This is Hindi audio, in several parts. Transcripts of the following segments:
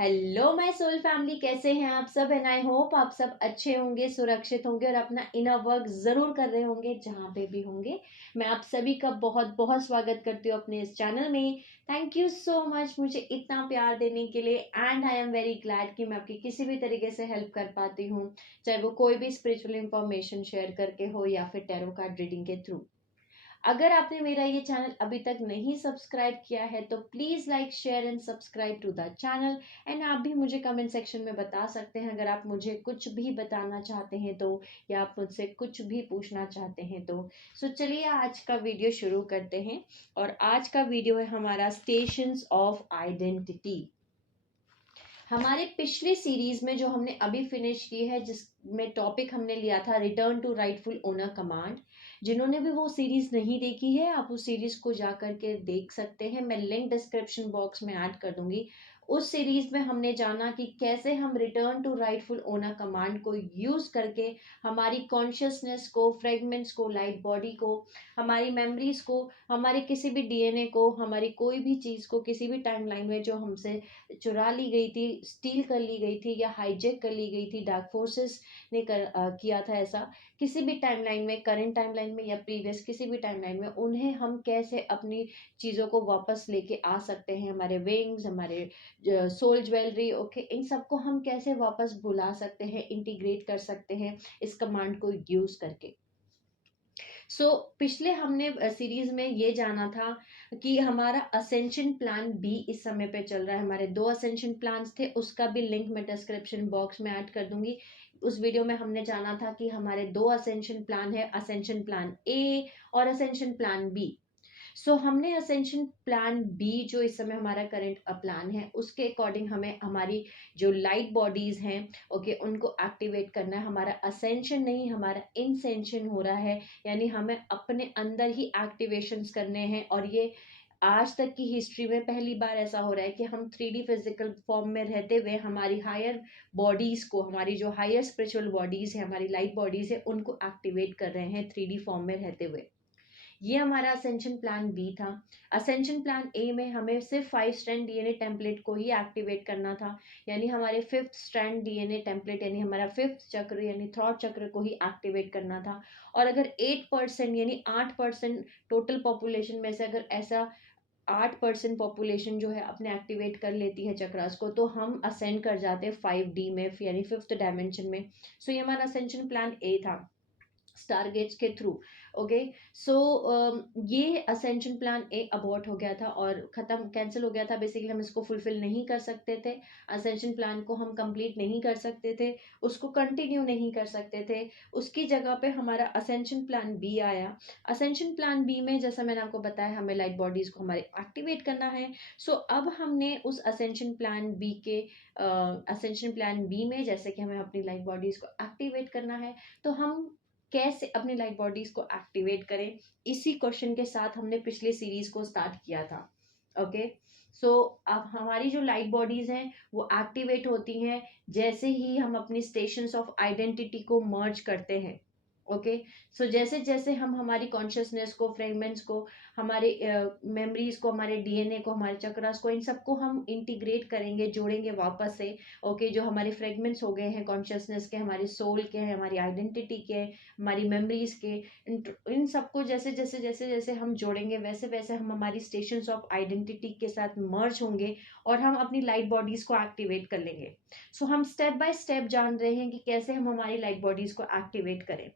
हेलो माय सोल फैमिली, कैसे हैं आप सब? एंड आई होप आप सब अच्छे होंगे, सुरक्षित होंगे और अपना इनर वर्क जरूर कर रहे होंगे जहाँ पे भी होंगे। मैं आप सभी का बहुत बहुत स्वागत करती हूँ अपने इस चैनल में। थैंक यू सो मच मुझे इतना प्यार देने के लिए। And I am very glad कि मैं आपकी किसी भी तरीके से हेल्प कर पाती हूँ, चाहे वो कोई भी स्पिरिचुअल इंफॉर्मेशन शेयर करके हो या फिर टैरो कार्ड रीडिंग के थ्रू। अगर आपने मेरा ये चैनल अभी तक नहीं सब्सक्राइब किया है तो please like share and subscribe to the channel. And आप भी मुझे कमेंट सेक्शन में बता सकते हैं अगर आप मुझे कुछ भी बताना चाहते हैं तो, या आप मुझसे कुछ भी पूछना चाहते हैं तो। चलिए आज का वीडियो शुरू करते हैं। और आज का वीडियो है हमारा स्टेशंस ऑफ आइडेंटिटी। हमारे पिछले सीरीज में जो हमने अभी फिनिश की है, जिसमें टॉपिक हमने लिया था return to rightful owner command. जिन्होंने भी वो सीरीज नहीं देखी है आप उस सीरीज को जा करके देख सकते हैं, मैं लिंक डिस्क्रिप्शन बॉक्स में ऐड कर दूंगी। उस सीरीज में हमने जाना कि कैसे हम return to rightful owner command को यूज करके हमारी कॉन्शियसनेस को, फ्रेगमेंट्स को, लाइट बॉडी को, हमारी मेमोरीज को, हमारे किसी भी डीएनए को, हमारी कोई भी चीज को किसी भी टाइमलाइन में जो हमसे चुरा ली गई थी, स्टील कर ली गई थी या हाईजेक कर ली गई थी, डार्क फोर्सेस ने किया था ऐसा किसी भी टाइमलाइन में, करंट टाइमलाइन में या प्रीवियस किसी भी टाइमलाइन में, उन्हें हम कैसे अपनी चीज़ों को वापस लेके आ सकते हैं। हमारे विंग्स, हमारे सोल ज्वेलरी, ओके, इन सबको हम कैसे वापस बुला सकते हैं, इंटीग्रेट कर सकते हैं इस कमांड को यूज करके। पिछले हमने सीरीज में ये जाना था कि हमारा असेंशन प्लान बी इस समय पे चल रहा है। हमारे 2 असेंशन प्लान्स थे, उसका भी लिंक मैं डिस्क्रिप्शन बॉक्स में ऐड कर दूंगी। उस वीडियो में हमने जाना था कि हमारे 2 असेंशन प्लान है, असेंशन प्लान ए और असेंशन प्लान बी। हमने असेंशन प्लान बी जो इस समय हमारा करंट प्लान है, उसके अकॉर्डिंग हमें हमारी जो लाइट बॉडीज हैं, ओके, उनको एक्टिवेट करना है। हमारा असेंशन नहीं, हमारा इंसेंशन हो रहा है, यानी हमें अपने अंदर ही एक्टिवेशंस करने हैं। और ये आज तक की हिस्ट्री में पहली बार ऐसा हो रहा है कि हम 3D फिजिकल फॉर्म में रहते हुए हमारी हायर बॉडीज को, हमारी जो हायर स्पिरिचुअल बॉडीज है, हमारी लाइट बॉडीज है, उनको एक्टिवेट कर रहे हैं 3D फॉर्म में रहते हुए। ये हमारा असेंशन प्लान बी था। असेंशन प्लान ए में हमें सिर्फ 5 स्ट्रैंड डीएनए टेम्पलेट को ही एक्टिवेट करना था, यानी हमारे 5th स्ट्रैंड डीएनए टेम्पलेट, यानी हमारा 5th चक्र यानी थ्रॉट चक्र को ही एक्टिवेट करना था। और अगर 8% यानी 8% टोटल पॉपुलेशन में से अगर ऐसा 8% पॉपुलेशन जो है अपने एक्टिवेट कर लेती है चक्रास को, तो हम असेंड कर जाते हैं 5D में, यानी 5th डायमेंशन में। ये हमारा असेंशन प्लान ए था स्टारगेट्स के थ्रू। ओके, सो ये असेंशन प्लान ए अबॉर्ट हो गया था और खत्म, कैंसिल हो गया था। बेसिकली हम इसको फुलफिल नहीं कर सकते थे, असेंशन प्लान को हम कंप्लीट नहीं कर सकते थे, उसको कंटिन्यू नहीं कर सकते थे। उसकी जगह पे हमारा असेंशन प्लान बी आया। असेंशन प्लान बी में जैसा मैंने आपको बताया, हमें लाइट बॉडीज को हमारे एक्टिवेट करना है। अब हमने उस असेंशन प्लान बी के असेंशन प्लान बी में, जैसे कि हमें अपनी लाइट बॉडीज को एक्टिवेट करना है, तो हम कैसे अपनी लाइट बॉडीज को एक्टिवेट करें, इसी क्वेश्चन के साथ हमने पिछली सीरीज को स्टार्ट किया था। ओके, अब हमारी जो लाइट बॉडीज हैं वो एक्टिवेट होती हैं जैसे ही हम अपनी स्टेशंस ऑफ आइडेंटिटी को मर्ज करते हैं। ओके, जैसे जैसे हम हमारी कॉन्शियसनेस को, फ्रेगमेंट्स को, हमारे मेमोरीज को, हमारे डीएनए को, हमारे चक्रास को, इन सबको हम इंटीग्रेट करेंगे, जोड़ेंगे वापस से। ओके, जो हमारे फ्रेगमेंट्स हो गए हैं कॉन्शियसनेस के, हमारे सोल के हैं, हमारी आइडेंटिटी के, हमारी मेमोरीज के, इन सबको जैसे जैसे जैसे जैसे हम जोड़ेंगे वैसे वैसे हम हमारी स्टेशंस ऑफ आइडेंटिटी के साथ मर्ज होंगे और हम अपनी लाइट बॉडीज को एक्टिवेट कर लेंगे। हम स्टेप बाय स्टेप जान रहे हैं कि कैसे हम हमारी लाइट बॉडीज को एक्टिवेट करें।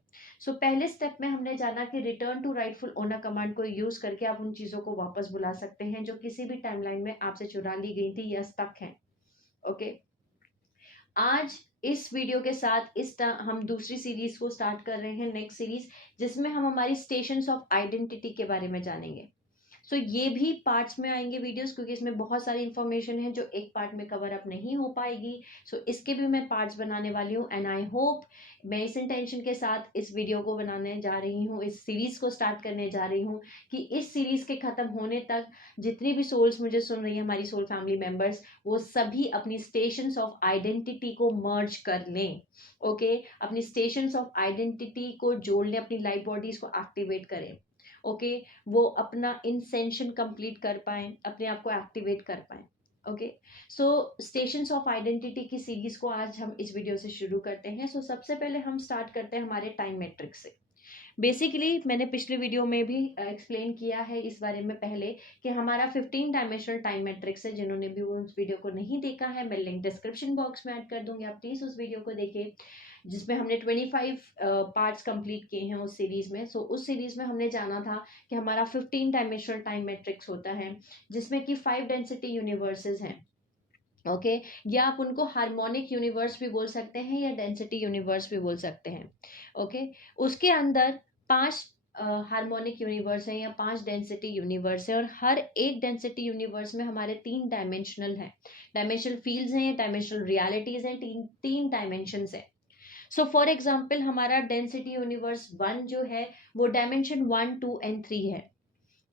पहले स्टेप में हमने जाना कि return to rightful owner command को यूज करके आप उन चीजों को वापस बुला सकते हैं जो किसी भी टाइमलाइन में आपसे चुरा ली गई थी या स्टक हैं। ओके, आज इस वीडियो के साथ हम दूसरी सीरीज को स्टार्ट कर रहे हैं, नेक्स्ट सीरीज, जिसमें हम हमारी स्टेशंस ऑफ आइडेंटिटी के बारे में जानेंगे। ये भी पार्ट्स में आएंगे वीडियोस, क्योंकि इसमें बहुत सारी इंफॉर्मेशन है जो एक पार्ट में कवर अप नहीं हो पाएगी। इसके भी मैं पार्ट्स बनाने वाली हूँ। एंड आई होप, मैं इस इंटेंशन के साथ इस वीडियो को बनाने जा रही हूँ, इस सीरीज को स्टार्ट करने जा रही हूँ कि इस सीरीज के खत्म होने तक जितनी भी सोल्स मुझे सुन रही है, हमारी सोल फैमिली मेंबर्स, वो सभी अपनी स्टेशंस ऑफ आइडेंटिटी को मर्ज कर लें। ओके, अपनी स्टेशंस ऑफ आइडेंटिटी को जोड़ लें, अपनी लाइट बॉडीज को एक्टिवेट करें। ओके, वो अपना इंसेंशन कंप्लीट कर पाए, अपने आप को एक्टिवेट कर पाए। Okay, so stations of identity की सीरीज को आज हम इस वीडियो से शुरू करते हैं। सो सबसे पहले हम स्टार्ट करते हैं हमारे टाइम मैट्रिक्स से। बेसिकली मैंने पिछले वीडियो में भी एक्सप्लेन किया है इस बारे में पहले कि हमारा 15 डायमेंशनल टाइम मैट्रिक्स है। जिन्होंने भी वो उस वीडियो को नहीं देखा है, मैं लिंक डिस्क्रिप्शन बॉक्स में ऐड कर दूंगी, आप प्लीज उस वीडियो को देखिए, जिसमें हमने 25 पार्ट्स कंप्लीट किए हैं उस सीरीज में। सो उस सीरीज में हमने जाना था कि हमारा 15 डायमेंशनल टाइम मैट्रिक्स होता है, जिसमें कि 5 डेंसिटी यूनिवर्सेस हैं। ओके, या आप उनको हार्मोनिक यूनिवर्स भी बोल सकते हैं या डेंसिटी यूनिवर्स भी बोल सकते हैं। ओके, उसके अंदर 5 हार्मोनिक यूनिवर्स है या 5 डेंसिटी यूनिवर्स है, और हर एक डेंसिटी यूनिवर्स में हमारे 3 डायमेंशनल हैं, डायमेंशनल फील्ड्स हैं, डायमेंशनल रियलिटीज हैं, तीन डायमेंशंस हैं। सो फॉर एग्जांपल हमारा डेंसिटी यूनिवर्स 1 जो है वो डायमेंशन 1, 2 एंड 3 है।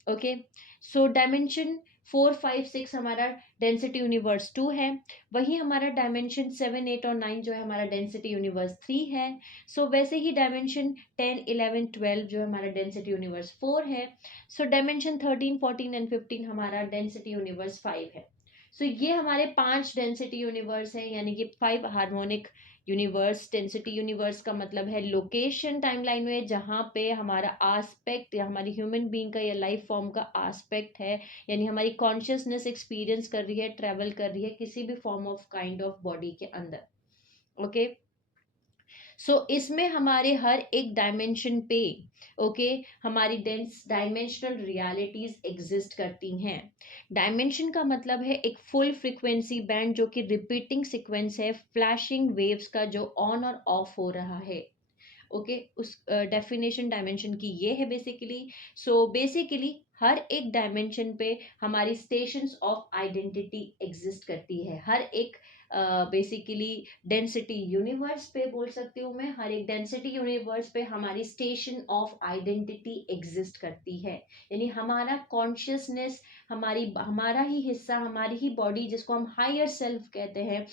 ओके, सो डायमेंशन 4, 5, 6 हमारा डेंसिटी यूनिवर्स 2 है। वही हमारा डायमेंशन 7, 8 और 9 जो है हमारा डेंसिटी यूनिवर्स 3 है। सो वैसे ही डायमेंशन 10, 11, 12 जो है हमारा डेंसिटी यूनिवर्स 4 है। सो डायमेंशन 13, 14 एंड 15 हमारा डेंसिटी यूनिवर्स 5 है। सो ये हमारे 5 डेंसिटी यूनिवर्स हैं, यानी कि 5 हार्मोनिक यूनिवर्स। डेंसिटी यूनिवर्स का मतलब है लोकेशन टाइमलाइन में जहाँ पे हमारा आस्पेक्ट या हमारी ह्यूमन बीइंग का या लाइफ फॉर्म का आस्पेक्ट है, यानी हमारी कॉन्शियसनेस एक्सपीरियंस कर रही है, ट्रेवल कर रही है किसी भी form of kind of body के अंदर। ओके, सो इसमें हमारे हर एक डायमेंशन पे हमारी डायमेंशनल रियलिटीज एग्जिस्ट करती हैं। डायमेंशन का मतलब है एक फुल फ्रीक्वेंसी बैंड जो कि रिपीटिंग सीक्वेंस है फ्लैशिंग वेव्स का, जो ऑन और ऑफ हो रहा है। उस डेफिनेशन डायमेंशन की ये है बेसिकली। सो बेसिकली हर एक डायमेंशन पे हमारी स्टेशंस ऑफ आइडेंटिटी एग्जिस्ट करती है। हर एक बेसिकली डेंसिटी यूनिवर्स पे बोल सकती हूँ मैं, हर एक डेंसिटी यूनिवर्स पे हमारी स्टेशन ऑफ आइडेंटिटी एग्जिस्ट करती है। यानी हमारा कॉन्शियसनेस, हमारा ही हिस्सा, हमारी ही बॉडी जिसको हम हायर सेल्फ कहते हैं,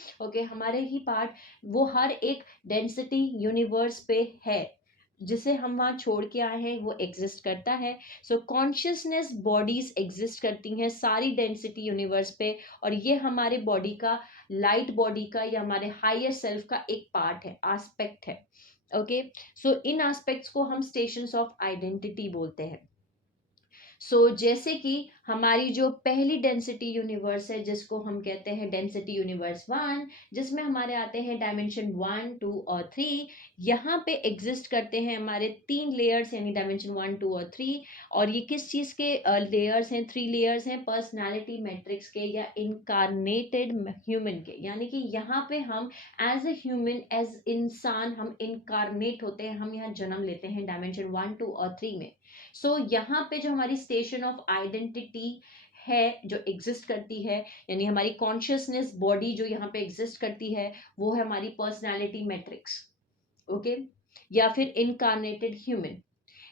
हमारे ही पार्ट, वो हर एक डेंसिटी यूनिवर्स पे है, जिसे हम वहाँ छोड़ के आए हैं वो एग्जिस्ट करता है। सो कॉन्शियसनेस बॉडीज एग्जिस्ट करती हैं सारी डेंसिटी यूनिवर्स पे, और ये हमारे बॉडी का, लाइट बॉडी का या हमारे हायर सेल्फ का एक पार्ट है, एस्पेक्ट है। ओके, सो इन एस्पेक्ट्स को हम स्टेशंस ऑफ आइडेंटिटी बोलते हैं। जैसे कि हमारी जो पहली डेंसिटी यूनिवर्स है जिसको हम कहते हैं डेंसिटी यूनिवर्स 1, जिसमें हमारे आते हैं डायमेंशन 1, 2 और 3। यहाँ पे एग्जिस्ट करते हैं हमारे 3 लेयर्स, यानी डायमेंशन 1, 2 और 3। और ये किस चीज के लेयर्स हैं? 3 लेयर्स हैं पर्सनालिटी मैट्रिक्स के या इनकारनेटेड ह्यूमन के। यानी कि यहाँ पे हम एज ए ह्यूमन, एज इंसान हम इनकारनेट होते हैं, हम यहाँ जन्म लेते हैं डायमेंशन 1, 2 और 3 में। यहाँ पे जो हमारी स्टेशन ऑफ आइडेंटिटी है जो एग्जिस्ट करती है, यानी हमारी कॉन्शियसनेस बॉडी जो यहाँ पे एग्जिस्ट करती है, वो है हमारी पर्सनालिटी मैट्रिक्स। ओके, या फिर इनकारनेटेड ह्यूमन।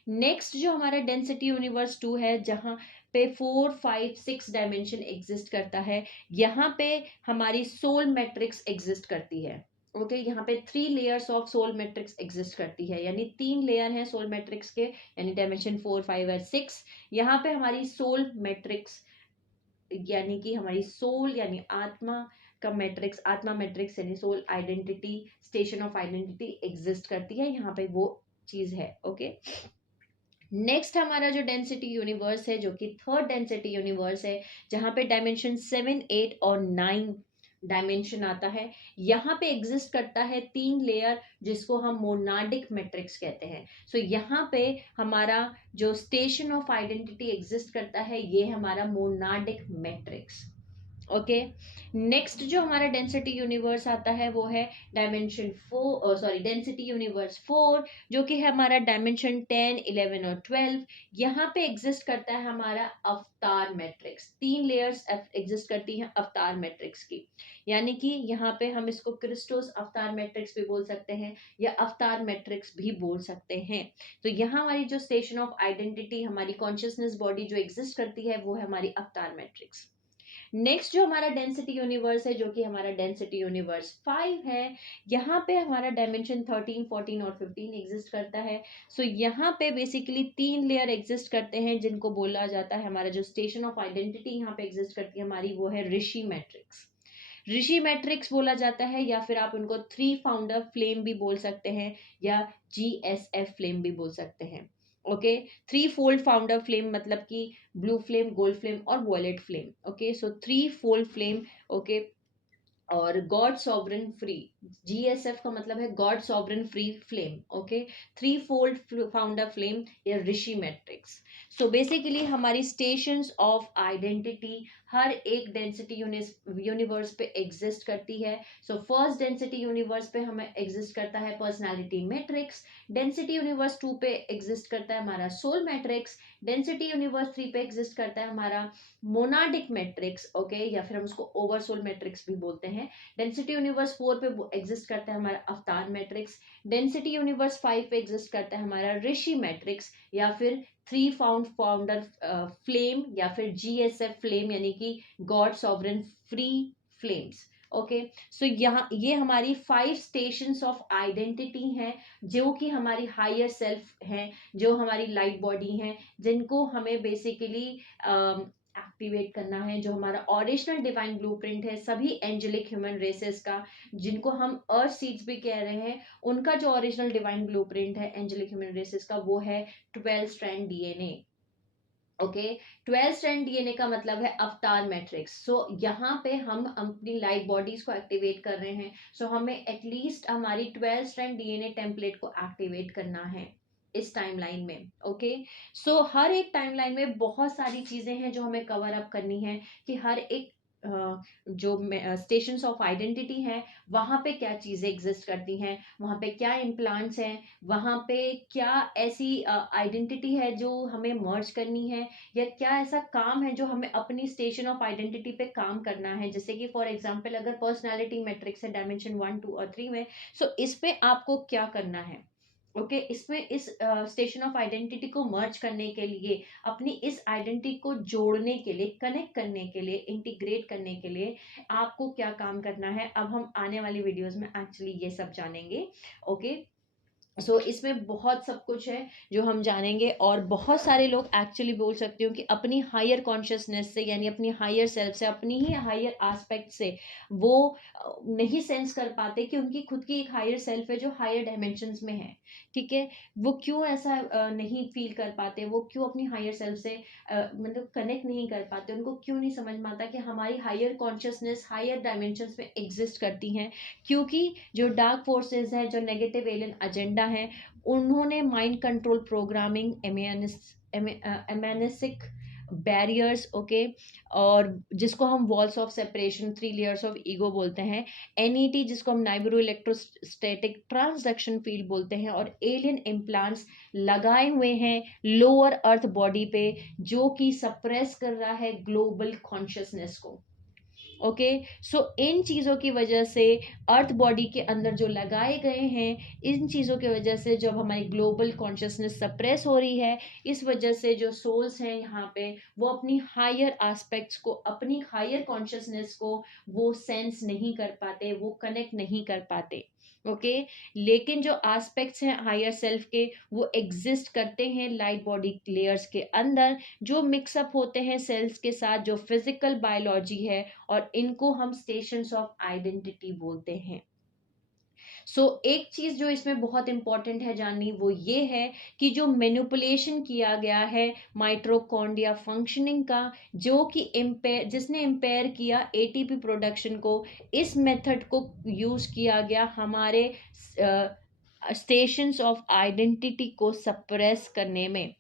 नेक्स्ट जो हमारा डेंसिटी यूनिवर्स 2 है, जहाँ पे 4, 5, 6 डायमेंशन एग्जिस्ट करता है, यहाँ पे हमारी सोल मैट्रिक्स एग्जिस्ट करती है। यहाँ पे 3 layers of soul matrix exist करती है, यानी 3 लेयर हैं सोल मैट्रिक्स के, यानी डायमेंशन 4, 5 और 6। यहाँ पे हमारी सोल मैट्रिक्स, यानी कि हमारी सोल यानी आत्मा का मैट्रिक्स, आत्मा मैट्रिक्स यानी soul identity, station of identity exist करती है, यहाँ पे वो चीज है। नेक्स्ट हमारा जो डेंसिटी यूनिवर्स है, जो कि थर्ड डेंसिटी यूनिवर्स है, जहां पे डायमेंशन 7, 8 और 9 डायमेंशन आता है। यहाँ पे एग्जिस्ट करता है 3 लेयर, जिसको हम मोनाडिक मैट्रिक्स कहते हैं। यहाँ पे हमारा जो स्टेशन ऑफ आइडेंटिटी एग्जिस्ट करता है, ये हमारा मोनाडिक मैट्रिक्स। नेक्स्ट जो हमारा डेंसिटी यूनिवर्स आता है वो है डायमेंशन 4, डेंसिटी यूनिवर्स 4, जो कि है हमारा डायमेंशन 10, 11 और 12। यहाँ पे एग्जिस्ट करता है हमारा अवतार मैट्रिक्स। 3 लेयर्स एग्जिस्ट करती हैं अवतार मैट्रिक्स की, यानी कि यहाँ पे हम इसको क्रिस्टोस अवतार मैट्रिक्स भी बोल सकते हैं या अवतार मैट्रिक्स भी बोल सकते हैं। यहाँ हमारी जो स्टेशन ऑफ आइडेंटिटी, हमारी कॉन्शियसनेस बॉडी जो एग्जिस्ट करती है, वो है हमारी अवतार मैट्रिक्स। नेक्स्ट जो हमारा डेंसिटी यूनिवर्स है, जो कि हमारा डेंसिटी यूनिवर्स 5 है, यहाँ पे हमारा डायमेंशन 13, 14 और 15 एग्जिस्ट करता है। सो यहाँ पे बेसिकली 3 लेयर एग्जिस्ट करते हैं, जिनको बोला जाता है हमारा जो स्टेशन ऑफ आइडेंटिटी यहाँ पे एग्जिस्ट करती है हमारी, वो है ऋषि मैट्रिक्स। ऋषि मैट्रिक्स बोला जाता है, या फिर आप उनको 3 फाउंडर फ्लेम भी बोल सकते हैं, या GSF फ्लेम भी बोल सकते हैं। ओके, 3 फोल्ड फाउंडर फ्लेम मतलब कि ब्लू फ्लेम, गोल्ड फ्लेम और वॉयलेट फ्लेम। ओके, सो 3 फोल्ड फ्लेम। ओके, और गॉड सॉवरन फ्री, GSF का मतलब है God sovereign free flame. Okay, 3 fold founder flame या ऋषि मैट्रिक्स। सो बेसिकली हमारी स्टेशंस ऑफ आइडेंटिटी हर एक डेंसिटी यूनिवर्स पे एग्जिस्ट करती है। सो फर्स्ट डेंसिटी यूनिवर्स पे हमें एग्जिस्ट करता है पर्सनालिटी मैट्रिक्स, डेंसिटी यूनिवर्स 2 पे एग्जिस्ट करता है हमारा सोल मैट्रिक्स, डेंसिटी यूनिवर्स 3 पे एग्जिस्ट करता है हमारा मोनाडिक मैट्रिक्स। ओके, या फिर हम उसको ओवरसोल मैट्रिक्स भी बोलते हैं। डेंसिटी यूनिवर्स 4 पे एग्जिस्ट करता है हमारा अवतार मैट्रिक्स, डेंसिटी यूनिवर्स 5 पे एग्जिस्ट करता है हमारा ऋषि मैट्रिक्स, या फिर 3 फाउंडर फ्लेम, या फिर GSF फ्लेम यानी कि God sovereign free flames. Okay, so यहाँ ये हमारी 5 स्टेशंस ऑफ आइडेंटिटी हैं, जो कि हमारी हायर सेल्फ हैं, जो हमारी लाइट बॉडी हैं, जिनको हमें बेसिकली एक्टिवेट करना है। जो हमारा ओरिजिनल डिवाइन ब्लूप्रिंट है सभी एंजेलिक ह्यूमन रेसेस का, जिनको हम अर्थ सीड्स भी कह रहे हैं, उनका जो ओरिजिनल डिवाइन ब्लूप्रिंट है एंजेलिक ह्यूमन रेसेस का, वो है 12 strand DNA। Okay, 12 strand DNA का मतलब है अवतार मैट्रिक्स। सो यहाँ पे हम अपनी लाइट बॉडीज को एक्टिवेट कर रहे हैं। सो हमें एटलीस्ट हमारी 12 स्ट्रैंड DNA टेम्पलेट को एक्टिवेट करना है इस टाइमलाइन में। ओके, सो हर एक टाइमलाइन में बहुत सारी चीजें हैं जो हमें कवर अप करनी है, कि हर एक जो स्टेशंस ऑफ आइडेंटिटी हैं वहां पे क्या चीजें एग्जिस्ट करती हैं, वहां पे क्या इम्प्लांट्स हैं, वहां पे क्या ऐसी आइडेंटिटी है जो हमें मर्ज करनी है, या क्या ऐसा काम है जो हमें अपनी स्टेशन ऑफ आइडेंटिटी पे काम करना है। जैसे कि फॉर एग्जांपल अगर पर्सनालिटी मैट्रिक्स है डायमेंशन 1, 2 और 3 में, सो इस पे आपको क्या करना है। ओके, इसमें इस स्टेशन ऑफ आइडेंटिटी को मर्ज करने के लिए, अपनी इस आइडेंटिटी को जोड़ने के लिए, कनेक्ट करने के लिए, इंटीग्रेट करने के लिए आपको क्या काम करना है, अब हम आने वाली वीडियोस में एक्चुअली ये सब जानेंगे। ओके, सो इसमें बहुत सब कुछ है जो हम जानेंगे, और बहुत सारे लोग एक्चुअली बोल सकते हो कि अपनी हायर कॉन्शियसनेस से, यानी अपनी हायर सेल्फ से, अपनी ही हायर एस्पेक्ट से वो नहीं सेंस कर पाते कि उनकी खुद की एक हायर सेल्फ है जो हायर डायमेंशंस में है। ठीक है, वो क्यों ऐसा नहीं फील कर पाते, वो क्यों अपनी हायर सेल्फ से मतलब कनेक्ट नहीं कर पाते, उनको क्यों नहीं समझ में आता कि हमारी हायर कॉन्शियसनेस हायर डायमेंशंस में एग्जिस्ट करती हैं। क्योंकि जो डार्क फोर्सेस हैं, जो नेगेटिव एलियन एजेंडा है, उन्होंने mind control programming, amnesic barriers, okay, और जिसको हम walls of separation, 3 layers of ego बोलते हैं, NET जिसको हम नाइब्रो इलेक्ट्रोस्टैटिक ट्रांसडक्शन फील्ड बोलते हैं, और एलियन इम्प्लांट्स लगाए हुए हैं लोअर अर्थ बॉडी पे, जो कि सप्रेस कर रहा है ग्लोबल कॉन्शियसनेस को। ओके, सो इन चीज़ों की वजह से अर्थ बॉडी के अंदर जो लगाए गए हैं, इन चीज़ों की वजह से जब हमारी ग्लोबल कॉन्शियसनेस सप्रेस हो रही है, इस वजह से जो सोल्स हैं यहाँ पे, वो अपनी हायर एस्पेक्ट्स को, अपनी हायर कॉन्शियसनेस को वो सेंस नहीं कर पाते, वो कनेक्ट नहीं कर पाते। ओके, लेकिन जो एस्पेक्ट्स हैं हायर सेल्फ के, वो एग्जिस्ट करते हैं लाइट बॉडी लेयर्स के अंदर, जो मिक्सअप होते हैं सेल्स के साथ, जो फिजिकल बायोलॉजी है, और इनको हम स्टेशंस ऑफ आइडेंटिटी बोलते हैं। सो एक चीज जो इसमें बहुत इंपॉर्टेंट है जाननी, वो ये है कि जो मैनिपुलेशन किया गया है माइटोकॉन्ड्रिया फंक्शनिंग का, जो कि इम्पेयर, जिसने इम्पेयर किया ATP प्रोडक्शन को, इस मेथड को यूज किया गया हमारे स्टेशंस ऑफ आइडेंटिटी को सप्रेस करने में।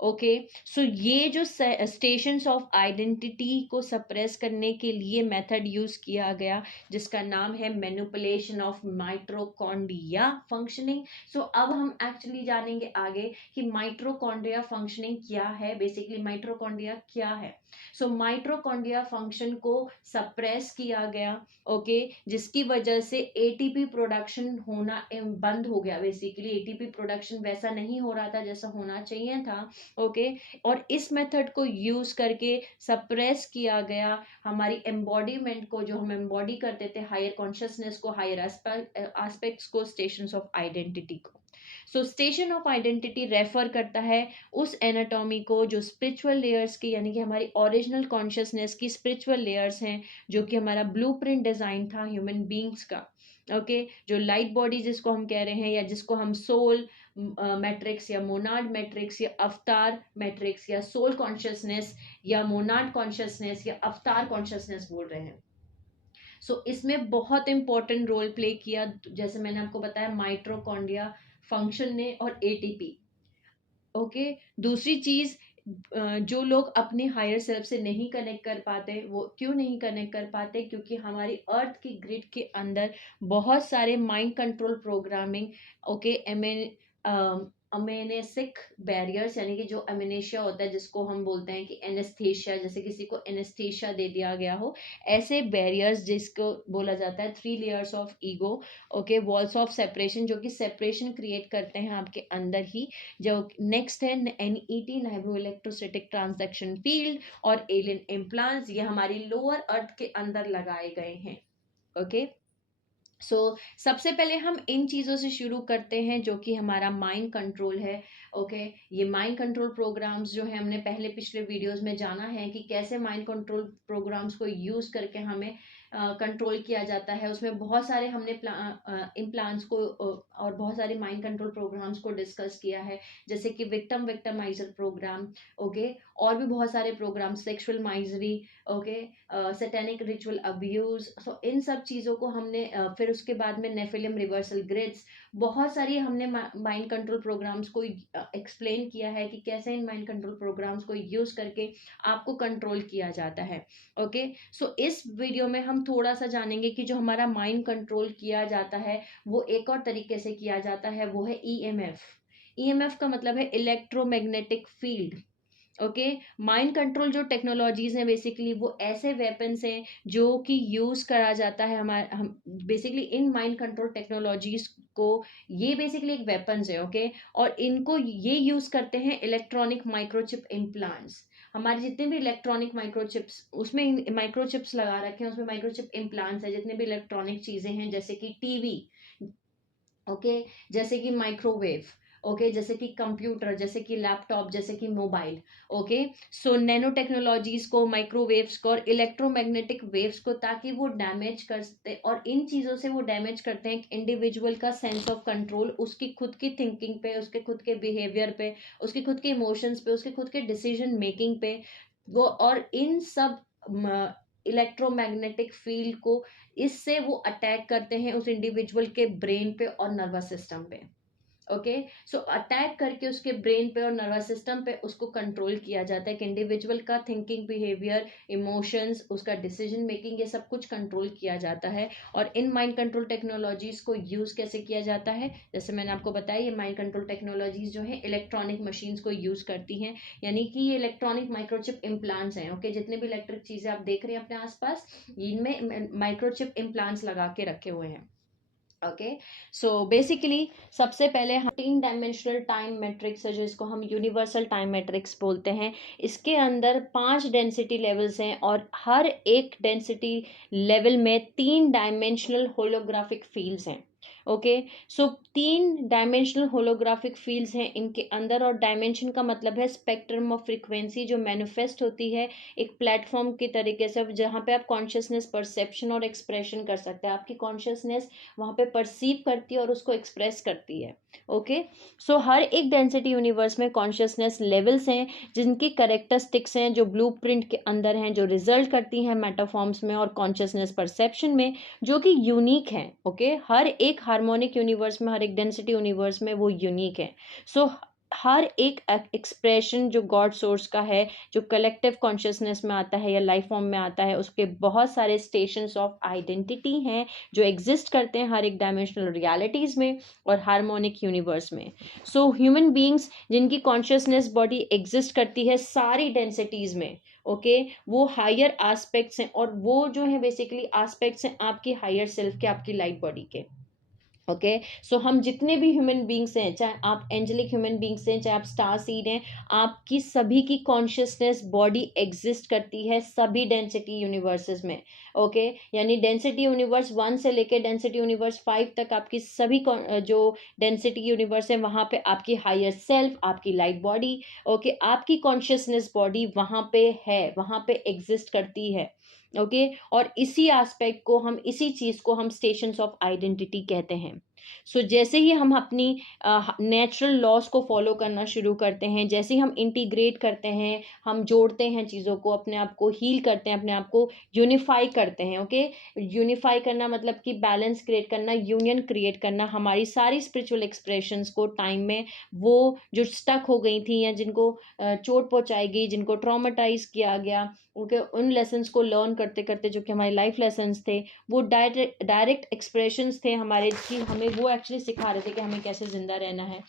ओके, सो ये जो स्टेशंस ऑफ आइडेंटिटी को सप्रेस करने के लिए मेथड यूज किया गया, जिसका नाम है मैनिपुलेशन ऑफ माइटोकॉन्ड्रिया फंक्शनिंग। सो अब हम एक्चुअली जानेंगे आगे कि माइटोकॉन्ड्रिया फंक्शनिंग क्या है, बेसिकली माइटोकॉन्ड्रिया क्या है। सो माइटोकॉन्ड्रिया फंक्शन को सप्रेस किया गया, ओके, जिसकी वजह से एटीपी प्रोडक्शन होना बंद हो गया। बेसिकली एटीपी प्रोडक्शन वैसा नहीं हो रहा था जैसा होना चाहिए था, ओके, और इस मेथड को यूज करके सप्रेस किया गया हमारी एम्बॉडीमेंट को, जो हम एम्बॉडी करते थे, हायर कॉन्शियसनेस को, हायर एस्पेक्ट्स को, स्टेशंस ऑफ आइडेंटिटी को। सो स्टेशन ऑफ आइडेंटिटी रेफर करता है उस एनाटॉमी को जो स्पिरिचुअल लेयर्स की, यानी कि हमारी ओरिजिनल कॉन्शियसनेस की स्पिरिचुअल लेयर्स हैं, जो कि हमारा ब्लूप्रिंट डिजाइन था ह्यूमन बींग्स का, ओके, जो लाइट बॉडी जिसको हम कह रहे हैं, या जिसको हम सोल मैट्रिक्स या मोनाड मैट्रिक्स या अवतार मैट्रिक्स या सोल कॉन्शियसनेस या मोनाड कॉन्शियसनेस या अवतार कॉन्शियसनेस बोल रहे हैं। सो इसमें बहुत इंपॉर्टेंट रोल प्ले किया, जैसे मैंने आपको बताया, माइटोकॉन्ड्रिया फंक्शन ने और एटीपी, ओके। दूसरी चीज, जो लोग अपने हायर सेल्फ से नहीं कनेक्ट कर पाते, वो क्यों नहीं कनेक्ट कर पाते? क्योंकि हमारी अर्थ की ग्रिड के अंदर बहुत सारे mind control programming, okay, amnesic barriers, यानी कि जो अमेनेशिया होता है, जिसको हम बोलते हैं कि एनेस्थेशिया, जैसे किसी को एनेस्थेशिया दे दिया गया हो, ऐसे बैरियर्स जिसको बोला जाता है 3 layers of ego, okay, walls of separation, जो कि सेपरेशन क्रिएट करते हैं आपके अंदर ही। जो नेक्स्ट है NET, नाइब्रो इलेक्ट्रोस्टैटिक ट्रांजैक्शन फील्ड और एलियन इम्प्लांट्स, ये हमारी लोअर अर्थ के अंदर लगाए गए हैं, ओके। सो सबसे पहले हम इन चीज़ों से शुरू करते हैं जो कि हमारा माइंड कंट्रोल है, ओके। ये माइंड कंट्रोल प्रोग्राम्स जो है, हमने पहले पिछले वीडियोस में जाना है कि कैसे माइंड कंट्रोल प्रोग्राम्स को यूज करके हमें कंट्रोल किया जाता है। उसमें बहुत सारे हमने इम्प्लांट्स को और बहुत सारे माइंड कंट्रोल प्रोग्राम्स को डिस्कस किया है, जैसे कि विक्टिमाइजर प्रोग्राम, ओके, और भी बहुत सारे programme, sexual misery, okay, satanic ritual abuse. So इन सब चीज़ों को हमने फिर उसके बाद में नेफिलियम रिवर्सल ग्रिड्स, बहुत सारी हमने माइंड कंट्रोल प्रोग्राम्स को एक्सप्लेन किया है कि कैसे इन माइंड कंट्रोल प्रोग्राम्स को यूज करके आपको कंट्रोल किया जाता है, ओके। सो इस वीडियो में हम थोड़ा सा जानेंगे कि जो हमारा माइंड कंट्रोल किया जाता है वो एक और तरीके से किया जाता है, वो है EMF। EMF का मतलब है electromagnetic field, okay. Mind control जो टेक्नोलॉजीज हैं, बेसिकली वो ऐसे वेपन्स हैं जो कि यूज करा जाता है हमारे, हम basically in mind control technologies को, ये बेसिकली एक वेपन्स है, ओके, और इनको ये यूज करते हैं इलेक्ट्रॉनिक माइक्रोचिप इम्प्लांट्स। हमारे जितने भी इलेक्ट्रॉनिक माइक्रोचिप्स, उसमें माइक्रोचिप्स लगा रखे हैं, उसमें माइक्रोचिप इम्प्लांट्स है, जितने भी इलेक्ट्रॉनिक चीजें हैं, जैसे कि टीवी, ओके, जैसे कि माइक्रोवेव, ओके, जैसे कि कंप्यूटर, जैसे कि लैपटॉप, जैसे कि मोबाइल, ओके। सो नैनो टेक्नोलॉजीज को, माइक्रोवेव्स को और इलेक्ट्रोमैग्नेटिक वेव्स को, ताकि वो डैमेज करते, और इन चीज़ों से वो डैमेज करते हैं इंडिविजुअल का सेंस ऑफ कंट्रोल, उसकी खुद की थिंकिंग पे, उसके खुद के बिहेवियर पे, उसके खुद के इमोशंस पे, उसके खुद के डिसीजन मेकिंग पे वो, और इन सब इलेक्ट्रोमैग्नेटिक फील्ड को, इससे वो अटैक करते हैं उस इंडिविजुअल के ब्रेन पे और नर्वस सिस्टम पे, ओके। सो अटैक करके उसके ब्रेन पे और नर्वस सिस्टम पे उसको कंट्रोल किया जाता है कि इंडिविजुअल का थिंकिंग, बिहेवियर, इमोशंस, उसका डिसीजन मेकिंग, ये सब कुछ कंट्रोल किया जाता है। और इन माइंड कंट्रोल टेक्नोलॉजीज को यूज कैसे किया जाता है, जैसे मैंने आपको बताया, ये माइंड कंट्रोल टेक्नोलॉजीज जो है इलेक्ट्रॉनिक मशीन्स को यूज करती हैं, यानी कि ये इलेक्ट्रॉनिक माइक्रोचिप इम्प्लांट्स हैं, ओके। जितने भी इलेक्ट्रिक चीजें आप देख रहे हैं अपने आसपास, इनमें माइक्रोचिप इम्प्लांट्स लगा के रखे हुए हैं, ओके। सो बेसिकली सबसे पहले हम 3 डायमेंशनल टाइम मैट्रिक्स है, जो इसको हम यूनिवर्सल टाइम मैट्रिक्स बोलते हैं। इसके अंदर 5 डेंसिटी लेवल्स हैं और हर एक डेंसिटी लेवल में 3 डायमेंशनल होलोग्राफिक फील्ड्स हैं, ओके। सो 3 डायमेंशनल होलोग्राफिक फील्ड्स हैं इनके अंदर, और डायमेंशन का मतलब है स्पेक्ट्रम ऑफ फ्रीक्वेंसी, जो मैनिफेस्ट होती है एक प्लेटफॉर्म की तरीके से, जहाँ पे आप कॉन्शियसनेस, परसेप्शन और एक्सप्रेशन कर सकते हैं। आपकी कॉन्शियसनेस वहाँ पे परसीव करती है और उसको एक्सप्रेस करती है, ओके। सो हर एक डेंसिटी यूनिवर्स में कॉन्शियसनेस लेवल्स हैं जिनकी करेक्टरिस्टिक्स हैं, जो ब्लूप्रिंट के अंदर हैं, जो रिजल्ट करती हैं मेटाफॉर्म्स में और कॉन्शियसनेस परसेप्शन में, जो कि यूनिक है, ओके। हर एक हार्मोनिक यूनिवर्स में, हर एक डेंसिटी यूनिवर्स में वो यूनिक है। सो हर एक एक्सप्रेशन जो गॉड सोर्स का है, जो कलेक्टिव कॉन्शियसनेस में आता है या लाइफ फॉर्म में आता है, उसके बहुत सारे स्टेशंस ऑफ आइडेंटिटी हैं जो एग्जिस्ट करते हैं हर एक डायमेंशनल रियलिटीज़ में और हार्मोनिक यूनिवर्स में। सो ह्यूमन बीइंग्स जिनकी कॉन्शियसनेस बॉडी एग्जिस्ट करती है सारी डेंसिटीज़ में, ओके, वो हायर एस्पेक्ट्स हैं, और वो जो है बेसिकली एस्पेक्ट्स हैं आपकी हायर सेल्फ के, आपकी लाइट बॉडी के। ओके, सो हम जितने भी ह्यूमन बींग्स हैं, चाहे आप एंजेलिक ह्यूमन बींग्स हैं, चाहे आप स्टार सीड हैं, आपकी सभी की कॉन्शियसनेस बॉडी एग्जिस्ट करती है सभी डेंसिटी यूनिवर्सेस में। ओके, यानी डेंसिटी यूनिवर्स 1 से लेके डेंसिटी यूनिवर्स 5 तक आपकी सभी जो डेंसिटी यूनिवर्स है वहां पे आपकी हायर सेल्फ, आपकी लाइट बॉडी, ओके, आपकी कॉन्शियसनेस बॉडी वहां पे है, वहां पे एग्जिस्ट करती है। ओके, और इसी एस्पेक्ट को हम, इसी चीज को हम स्टेशंस ऑफ आइडेंटिटी कहते हैं। सो जैसे ही हम अपनी नेचुरल लॉस को फॉलो करना शुरू करते हैं, जैसे ही हम इंटीग्रेट करते हैं, हम जोड़ते हैं चीज़ों को, अपने आप को हील करते हैं, अपने आप को यूनिफाई करते हैं। ओके, यूनिफाई करना मतलब कि बैलेंस क्रिएट करना, यूनियन क्रिएट करना, हमारी सारी स्पिरिचुअल एक्सप्रेशंस को टाइम में वो जो स्टक हो गई थी, या जिनको चोट पहुंचाई गई, जिनको ट्रॉमेटाइज किया गया, ओके, उन लेसन्स को लर्न करते करते, जो कि हमारे लाइफ लेसन्स थे, वो डायरेक्ट एक्सप्रेशंस थे हमारे, कि हमें वो एक्चुअली सिखा रहे थे कि हमें कैसे जिंदा रहना है।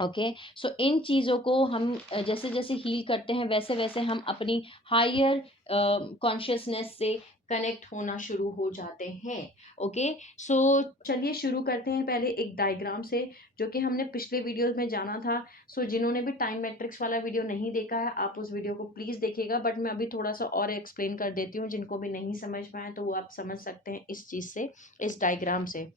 ओके, सो इन चीज़ों को हम जैसे जैसे हील करते हैं, वैसे वैसे हम अपनी हायर कॉन्शियसनेस से कनेक्ट होना शुरू हो जाते हैं। ओके, सो चलिए शुरू करते हैं पहले एक डायग्राम से, जो कि हमने पिछले वीडियोस में जाना था। सो जिन्होंने भी टाइम मैट्रिक्स वाला वीडियो नहीं देखा है, आप उस वीडियो को प्लीज़ देखिएगा, बट मैं अभी थोड़ा सा और एक्सप्लेन कर देती हूँ, जिनको भी नहीं समझ में आए तो वो आप समझ सकते हैं इस चीज़ से, इस डायग्राम से।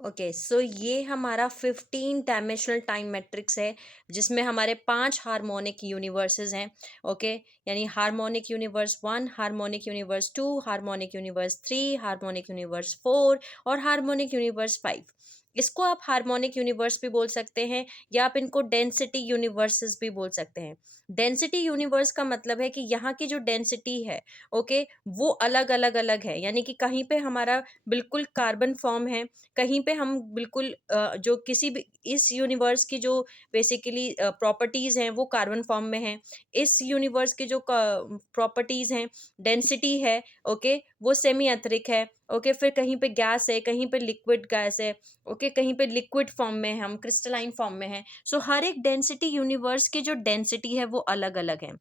ओके, सो ये हमारा 15 डायमेंशनल टाइम मैट्रिक्स है, जिसमें हमारे 5 हार्मोनिक यूनिवर्सेस हैं। ओके, यानी harmonic universe 1, harmonic universe 2, harmonic universe 3, harmonic universe 4 और हार्मोनिक यूनिवर्स 5। इसको आप हार्मोनिक यूनिवर्स भी बोल सकते हैं, या आप इनको डेंसिटी यूनिवर्सेस भी बोल सकते हैं। डेंसिटी यूनिवर्स का मतलब है कि यहाँ की जो डेंसिटी है, ओके, वो अलग अलग अलग है, यानी कि कहीं पे हमारा बिल्कुल कार्बन फॉर्म है, कहीं पे हम बिल्कुल जो किसी भी इस यूनिवर्स की जो बेसिकली प्रॉपर्टीज हैं वो कार्बन फॉर्म में हैं। इस यूनिवर्स की जो प्रॉपर्टीज हैं, डेंसिटी है, ओके, वो सेमी एथरिक है। ओके, फिर कहीं पे गैस है, कहीं पे लिक्विड गैस है, ओके, कहीं पे लिक्विड फॉर्म में है, हम क्रिस्टलाइन फॉर्म में है। सो हर एक डेंसिटी यूनिवर्स की जो डेंसिटी है वो अलग अलग है।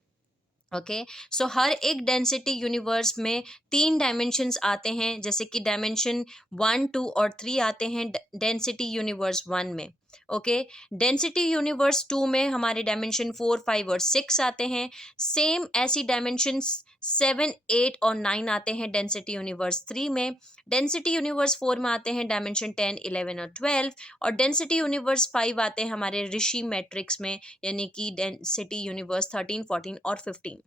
ओके, सो हर एक डेंसिटी यूनिवर्स में 3 डायमेंशंस आते हैं, जैसे कि डायमेंशन 1, 2 और 3 आते हैं डेंसिटी यूनिवर्स 1 में। ओके, डेंसिटी यूनिवर्स 2 में हमारे डायमेंशन 4, 5 और 6 आते हैं। सेम ऐसी डायमेंशंस 7, 8 और 9 आते हैं डेंसिटी यूनिवर्स 3 में। डेंसिटी यूनिवर्स 4 में आते हैं डायमेंशन 10, 11 और 12, और डेंसिटी यूनिवर्स 5 आते हैं हमारे ऋषि मैट्रिक्स में, यानी कि डेंसिटी यूनिवर्स 13, 14 और 15।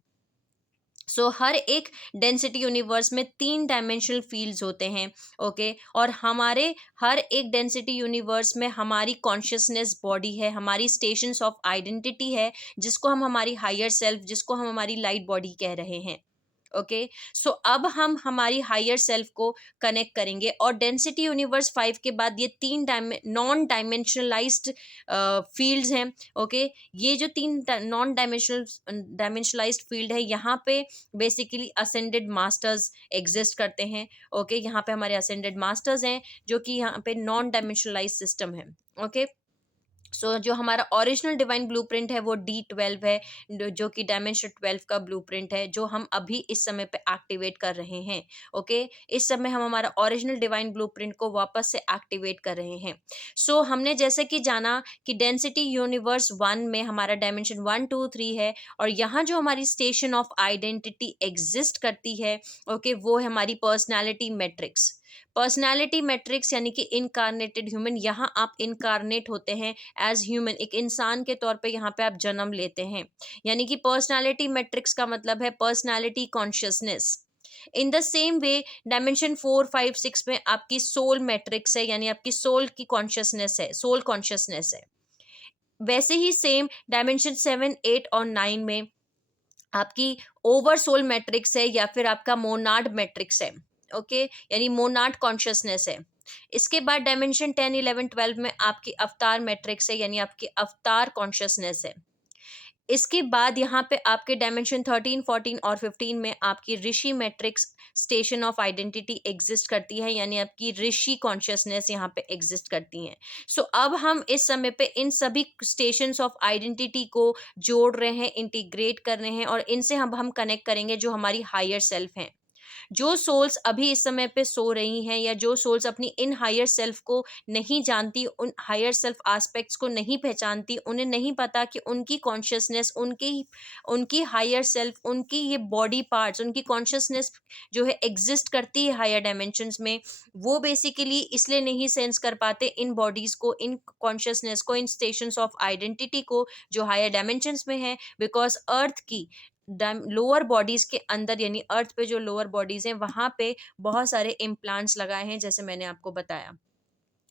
सो हर एक डेंसिटी यूनिवर्स में 3 डायमेंशनल फील्ड्स होते हैं। ओके, और हमारे हर एक डेंसिटी यूनिवर्स में हमारी कॉन्शियसनेस बॉडी है, हमारी स्टेशंस ऑफ आइडेंटिटी है, जिसको हम हमारी हायर सेल्फ, जिसको हम हमारी लाइट बॉडी कह रहे हैं। ओके, सो अब हम हमारी हायर सेल्फ को कनेक्ट करेंगे, और डेंसिटी यूनिवर्स 5 के बाद ये 3 नॉन डायमेंशनलाइज्ड फील्ड्स हैं। ओके, ये जो 3 नॉन डायमेंशनलाइज्ड फील्ड है, यहाँ पे बेसिकली असेंडेड मास्टर्स एग्जिस्ट करते हैं। ओके, यहाँ पे हमारे असेंडेड मास्टर्स हैं, जो कि यहाँ पे नॉन डायमेंशनलाइज्ड सिस्टम है। ओके, सो जो हमारा ओरिजिनल डिवाइन ब्लूप्रिंट है वो D12 है, जो कि डायमेंशन 12 का ब्लूप्रिंट है, जो हम अभी इस समय पे एक्टिवेट कर रहे हैं। ओके, इस समय हम हमारा ओरिजिनल डिवाइन ब्लूप्रिंट को वापस से एक्टिवेट कर रहे हैं। सो हमने जैसे कि जाना कि डेंसिटी यूनिवर्स 1 में हमारा डायमेंशन 1, 2, 3 है, और यहाँ जो हमारी स्टेशन ऑफ आइडेंटिटी एग्जिस्ट करती है, ओके, वो है हमारी पर्सनैलिटी मैट्रिक्स। पर्सनैलिटी मैट्रिक्स यानी कि इनकारनेटेड ह्यूमन, यहाँ आप इनकारनेट होते हैं एज ह्यूमन, एक इंसान के तौर पे यहाँ पे आप जन्म लेते हैं। यानी कि पर्सनालिटी मैट्रिक्स का मतलब है personality consciousness. In the same way dimension 4, 5, 6 में आपकी सोल मैट्रिक्स है, यानी आपकी सोल की कॉन्शियसनेस है, सोल कॉन्शियसनेस है। वैसे ही सेम डायमेंशन 7, 8 और 9 में आपकी ओवर सोल मैट्रिक्स है, या फिर आपका मोनाड मैट्रिक्स है। ओके, यानी मोनाड कॉन्शियसनेस है। इसके बाद डायमेंशन 10, 11, 12 में आपकी अवतार मैट्रिक्स है, यानी आपकी अवतार कॉन्शियसनेस है। इसके बाद यहाँ पे आपके डायमेंशन 13, 14 और 15 में आपकी ऋषि matrix station of identity exist करती है, यानी आपकी ऋषि कॉन्शियसनेस यहाँ पे एग्जिस्ट करती हैं। सो अब हम इस समय पे इन सभी स्टेशंस ऑफ आइडेंटिटी को जोड़ रहे हैं, इंटीग्रेट कर रहे हैं, और इनसे हम कनेक्ट करेंगे जो हमारी हायर सेल्फ हैं। जो सोल्स अभी इस समय पे सो रही हैं, या जो सोल्स अपनी इन हायर सेल्फ को नहीं जानती, उन हायर सेल्फ एस्पेक्ट्स को नहीं पहचानती, उन्हें नहीं पता कि उनकी कॉन्शियसनेस, उनकी उनकी हायर सेल्फ, उनकी ये बॉडी पार्ट्स, उनकी कॉन्शियसनेस जो है एग्जिस्ट करती है हायर डायमेंशंस में, वो बेसिकली इसलिए नहीं सेंस कर पाते इन बॉडीज को, इन कॉन्शियसनेस को, इन स्टेशंस ऑफ आइडेंटिटी को जो हायर डायमेंशंस में है, बिकॉज अर्थ की लोअर बॉडीज के अंदर, यानी अर्थ पे जो लोअर बॉडीज हैं वहां पे बहुत सारे इम्प्लांट्स लगाए हैं, जैसे मैंने आपको बताया।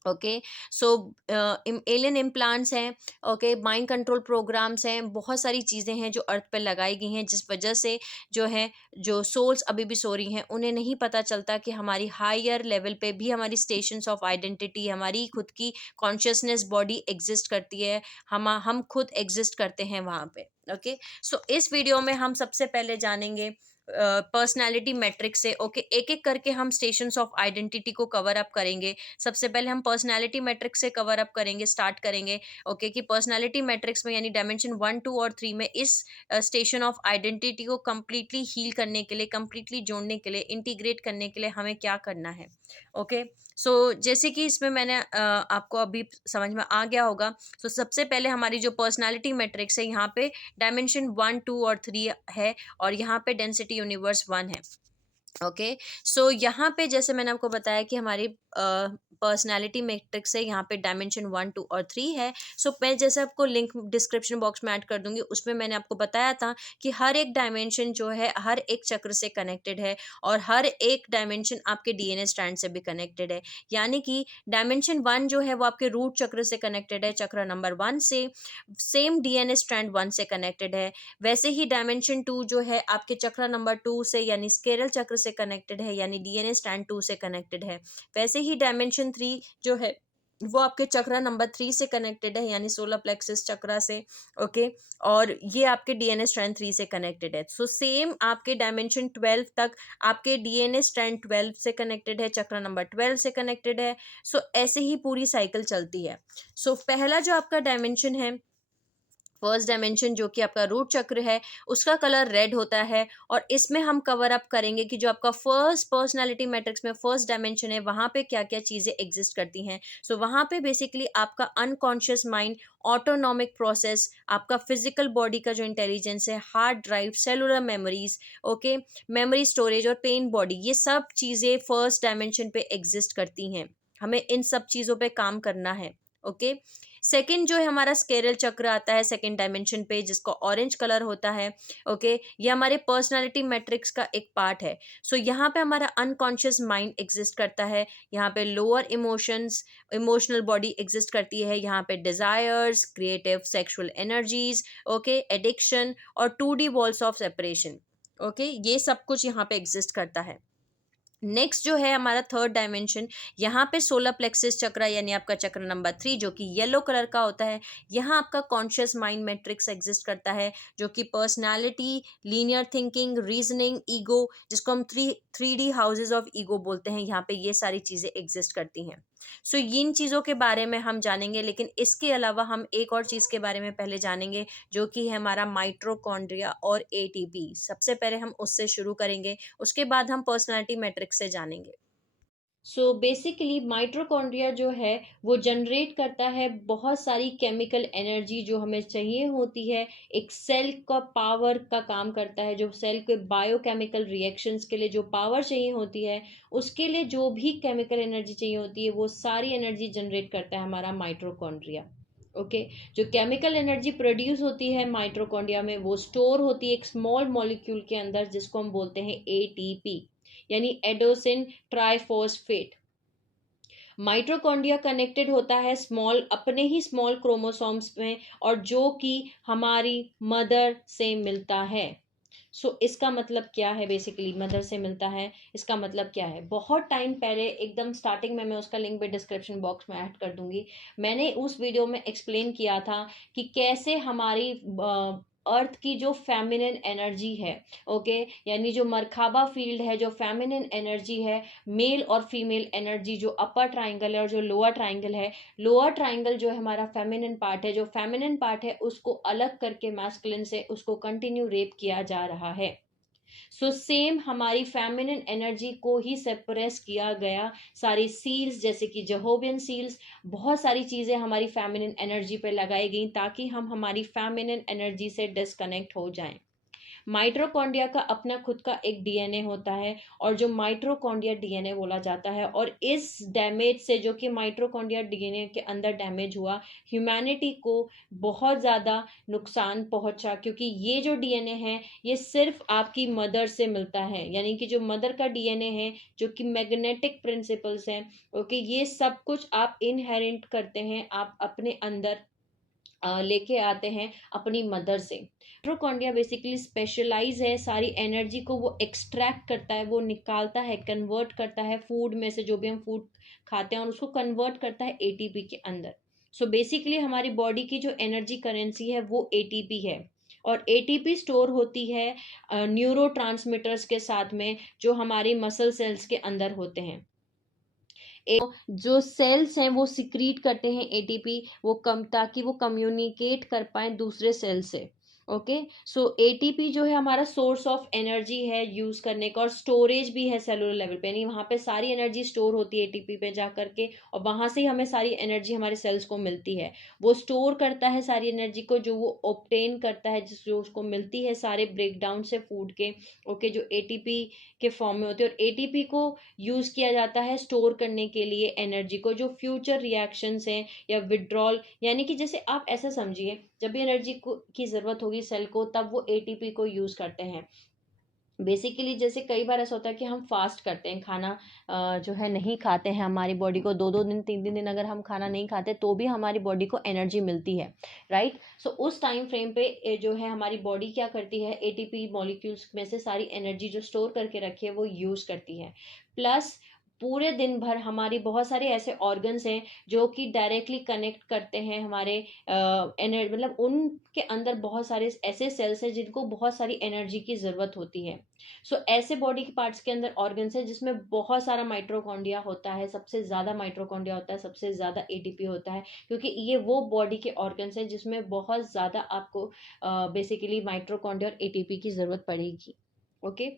ओके, सो एलियन इम्प्लांट्स हैं, ओके, माइंड कंट्रोल प्रोग्राम्स हैं, बहुत सारी चीज़ें हैं जो अर्थ पर लगाई गई हैं, जिस वजह से जो है, जो सोल्स अभी भी सो रही हैं, उन्हें नहीं पता चलता कि हमारी हायर लेवल पे भी हमारी स्टेशंस ऑफ आइडेंटिटी, हमारी खुद की कॉन्शियसनेस बॉडी एग्जिस्ट करती है, हम खुद एग्जिस्ट करते हैं वहाँ पे। ओके, सो इस वीडियो में हम सबसे पहले जानेंगे पर्सनैलिटी मैट्रिक्स से। ओके, एक एक करके हम स्टेशंस ऑफ आइडेंटिटी को कवर अप करेंगे। सबसे पहले हम पर्सनैलिटी मैट्रिक्स से कवर अप करेंगे, स्टार्ट करेंगे। ओके, कि पर्सनैलिटी मैट्रिक्स में, यानी डायमेंशन 1, 2 और 3 में इस स्टेशन ऑफ आइडेंटिटी को कम्प्लीटली हील करने के लिए, कम्प्लीटली जोड़ने के लिए, इंटीग्रेट करने के लिए हमें क्या करना है। ओके, सो जैसे कि इसमें मैंने आपको अभी समझ में आ गया होगा। तो सबसे पहले हमारी जो पर्सनैलिटी मैट्रिक्स है, यहाँ पे डायमेंशन 1, 2 और 3 है, और यहाँ पे डेंसिटी यूनिवर्स 1 है। ओके, सो यहाँ पे जैसे मैंने आपको बताया कि हमारी पर्सनैलिटी मैट्रिक्स है, यहाँ पे डायमेंशन 1, 2 और 3 है। सो मैं जैसे आपको लिंक डिस्क्रिप्शन बॉक्स में ऐड कर दूंगी, उसमें मैंने आपको बताया था कि हर एक डायमेंशन जो है हर एक चक्र से कनेक्टेड है, और हर एक डायमेंशन आपके डीएनए स्ट्रैंड से भी कनेक्टेड है। यानी कि डायमेंशन 1 जो है वो आपके रूट चक्र से कनेक्टेड है, चक्र नंबर 1 से, सेम डीएनए स्ट्रैंड 1 से कनेक्टेड है। वैसे ही डायमेंशन 2 जो है आपके चक्र नंबर 2 से, यानी स्केरल चक्र से कनेक्टेड है, यानी डीएनए स्ट्रैंड 2 से कनेक्टेड है। वैसे ही डायमेंशन 3 जो है वो आपके चक्र नंबर 3 से कनेक्टेड है, यानी सोलर प्लेक्सस चक्रा से। ओके, और ये आपके डीएनए स्ट्रैंड 3 से कनेक्टेड है। सो सेम आपके डायमेंशन 12 तक आपके डीएनए स्ट्रैंड 12 से कनेक्टेड है, चक्र नंबर 12 से कनेक्टेड है। सो ऐसे ही पूरी साइकिल चलती है। सो पहला जो आपका डायमेंशन है, फर्स्ट डायमेंशन, जो कि आपका रूट चक्र है, उसका कलर रेड होता है, और इसमें हम कवर अप करेंगे कि जो आपका फर्स्ट पर्सनालिटी मैट्रिक्स में फर्स्ट डायमेंशन है, वहाँ पे क्या क्या चीज़ें एग्जिस्ट करती हैं। सो वहाँ पे बेसिकली आपका अनकॉन्शियस माइंड, ऑटोनॉमिक प्रोसेस, आपका फिजिकल बॉडी का जो इंटेलिजेंस है, hard drive, cellular memories, okay, memory storage और पेन बॉडी, ये सब चीज़ें फर्स्ट डायमेंशन पे एग्जिस्ट करती हैं। हमें इन सब चीज़ों पे काम करना है। ओके, सेकंड जो है हमारा स्केरल चक्र आता है सेकंड डायमेंशन पे, जिसका ऑरेंज कलर होता है। ओके, ये हमारे पर्सनालिटी मैट्रिक्स का एक पार्ट है। सो यहाँ पे हमारा अनकॉन्शियस माइंड एग्जिस्ट करता है, यहाँ पे lower emotions, emotional body exist करती है, यहाँ पे desires, creative sexual energies, okay, addiction और 2D walls of separation. Okay, ये सब कुछ यहाँ पे एग्जिस्ट करता है। नेक्स्ट जो है हमारा थर्ड डायमेंशन, यहाँ पे सोलर प्लेक्सिस चक्र, यानी आपका चक्र नंबर 3, जो कि येलो कलर का होता है। यहाँ आपका कॉन्शियस माइंड मैट्रिक्स एग्जिस्ट करता है, जो कि personality, linear thinking, reasoning, ego, जिसको हम 3D हाउसेज ऑफ ईगो बोलते हैं, यहाँ पे ये सारी चीज़ें एग्जिस्ट करती हैं। सो इन चीज़ों के बारे में हम जानेंगे, लेकिन इसके अलावा हम एक और चीज़ के बारे में पहले जानेंगे, जो कि है हमारा माइटोकॉन्ड्रिया और एटीपी। सबसे पहले हम उससे शुरू करेंगे, उसके बाद हम पर्सनालिटी मैट्रिक्स से जानेंगे। सो बेसिकली माइटोकॉन्ड्रिया जो है वो जनरेट करता है बहुत सारी केमिकल एनर्जी जो हमें चाहिए होती है, एक सेल का पावर का काम करता है, जो सेल के बायोकेमिकल रिएक्शंस के लिए जो पावर चाहिए होती है, उसके लिए जो भी केमिकल एनर्जी चाहिए होती है, वो सारी एनर्जी जनरेट करता है हमारा माइटोकॉन्ड्रिया। ओके, जो केमिकल एनर्जी प्रोड्यूस होती है माइटोकॉन्ड्रिया में, वो स्टोर होती है एक स्मॉल मॉलिक्यूल के अंदर, जिसको हम बोलते हैं एटीपी, यानी एडोसिन ट्राइफॉस्फेट। माइटोकॉन्ड्रिया कनेक्टेड होता है स्मॉल, अपने ही स्मॉल क्रोमोसोम्स में, और जो कि हमारी मदर से मिलता है। इसका मतलब क्या है, बेसिकली मदर से मिलता है, इसका मतलब क्या है, बहुत टाइम पहले एकदम स्टार्टिंग में, मैं उसका लिंक भी डिस्क्रिप्शन बॉक्स में ऐड कर दूंगी, मैंने उस वीडियो में एक्सप्लेन किया था कि कैसे हमारी अर्थ की जो फेमिनिन एनर्जी है, ओके, यानी जो मरखाबा फील्ड है, जो फेमिनिन एनर्जी है, मेल और फीमेल एनर्जी, जो अपर ट्राइंगल है और जो लोअर ट्राइंगल है, लोअर ट्राइंगल जो है हमारा फेमिनिन पार्ट है, जो फेमिनिन पार्ट है उसको अलग करके मैस्कुलिन से उसको कंटिन्यू रेप किया जा रहा है। सो सेम हमारी फेमिनिन एनर्जी को ही सेप्रेस किया गया। सारी सील्स जैसे कि जेहोवियन सील्स, बहुत सारी चीजें हमारी फेमिनिन एनर्जी पे लगाई गई ताकि हम हमारी फेमिनिन एनर्जी से डिस्कनेक्ट हो जाएं। माइटोकॉन्ड्रिया का अपना खुद का एक डीएनए होता है और जो माइटोकॉन्ड्रिया डीएनए बोला जाता है, और इस डैमेज से जो कि माइटोकॉन्ड्रिया डीएनए के अंदर डैमेज हुआ, ह्यूमैनिटी को बहुत ज़्यादा नुकसान पहुंचा, क्योंकि ये जो डीएनए है ये सिर्फ आपकी मदर से मिलता है, यानी कि जो मदर का डीएनए है जो कि मैग्नेटिक प्रिंसिपल्स हैं, ओके, ये सब कुछ आप इनहेरिट करते हैं, आप अपने अंदर लेके आते हैं अपनी मदर से। माइटोकॉन्ड्रिया बेसिकली स्पेशलाइज है, सारी एनर्जी को वो एक्सट्रैक्ट करता है, वो निकालता है, कन्वर्ट करता है फूड में से, जो भी हम फूड खाते हैं, और उसको कन्वर्ट करता है एटीपी के अंदर। सो बेसिकली हमारी बॉडी की जो एनर्जी करेंसी है वो एटीपी है, और एटीपी स्टोर होती है न्यूरो के साथ में, जो हमारी मसल सेल्स के अंदर होते हैं। जो सेल्स हैं वो सिक्रीट करते हैं एटीपी, वो कम, ताकि वो कम्युनिकेट कर पाए दूसरे सेल से। ओके, सो एटीपी जो है हमारा सोर्स ऑफ एनर्जी है यूज करने का, और स्टोरेज भी है सेलुलर लेवल पे, यानी वहां पे सारी एनर्जी स्टोर होती है एटीपी पे जा करके, और वहां से ही हमें सारी एनर्जी हमारे सेल्स को मिलती है। वो स्टोर करता है सारी एनर्जी को, जो वो ऑब्टेन करता है, जो उसको मिलती है सारे ब्रेकडाउन से फूड के, ओके, जो एटीपी के फॉर्म में होते हैं, और एटीपी को यूज किया जाता है स्टोर करने के लिए एनर्जी को, जो फ्यूचर रिएक्शंस हैं या विड्रॉल, यानी कि जैसे आप ऐसा समझिए, जब भी एनर्जी को की जरूरत होगी सेल को, तब वो एटीपी को यूज करते हैं। बेसिकली जैसे कई बार ऐसा होता है कि हम फास्ट करते हैं, खाना जो है नहीं खाते हैं, हमारी बॉडी को 2-2 दिन 3-3 दिन अगर हम खाना नहीं खाते तो भी हमारी बॉडी को एनर्जी मिलती है, राइट। सो उस टाइम फ्रेम पे जो है हमारी बॉडी क्या करती है, एटीपी मॉलिक्यूल्स में से सारी एनर्जी जो स्टोर करके रखी है वो यूज करती है। प्लस पूरे दिन भर हमारी बहुत सारे ऐसे ऑर्गन्स हैं जो कि डायरेक्टली कनेक्ट करते हैं हमारे मतलब उनके अंदर बहुत सारे ऐसे सेल्स हैं जिनको बहुत सारी एनर्जी की ज़रूरत होती है। सो ऐसे बॉडी के पार्ट्स के अंदर ऑर्गन्स है जिसमें बहुत सारा माइटोकॉन्ड्रिया होता है, सबसे ज़्यादा माइटोकॉन्ड्रिया होता है, सबसे ज़्यादा एटीपी होता है, क्योंकि ये वो बॉडी के ऑर्गन्स हैं जिसमें बहुत ज़्यादा आपको बेसिकली माइटोकॉन्ड्रिया और एटीपी की ज़रूरत पड़ेगी। ओके,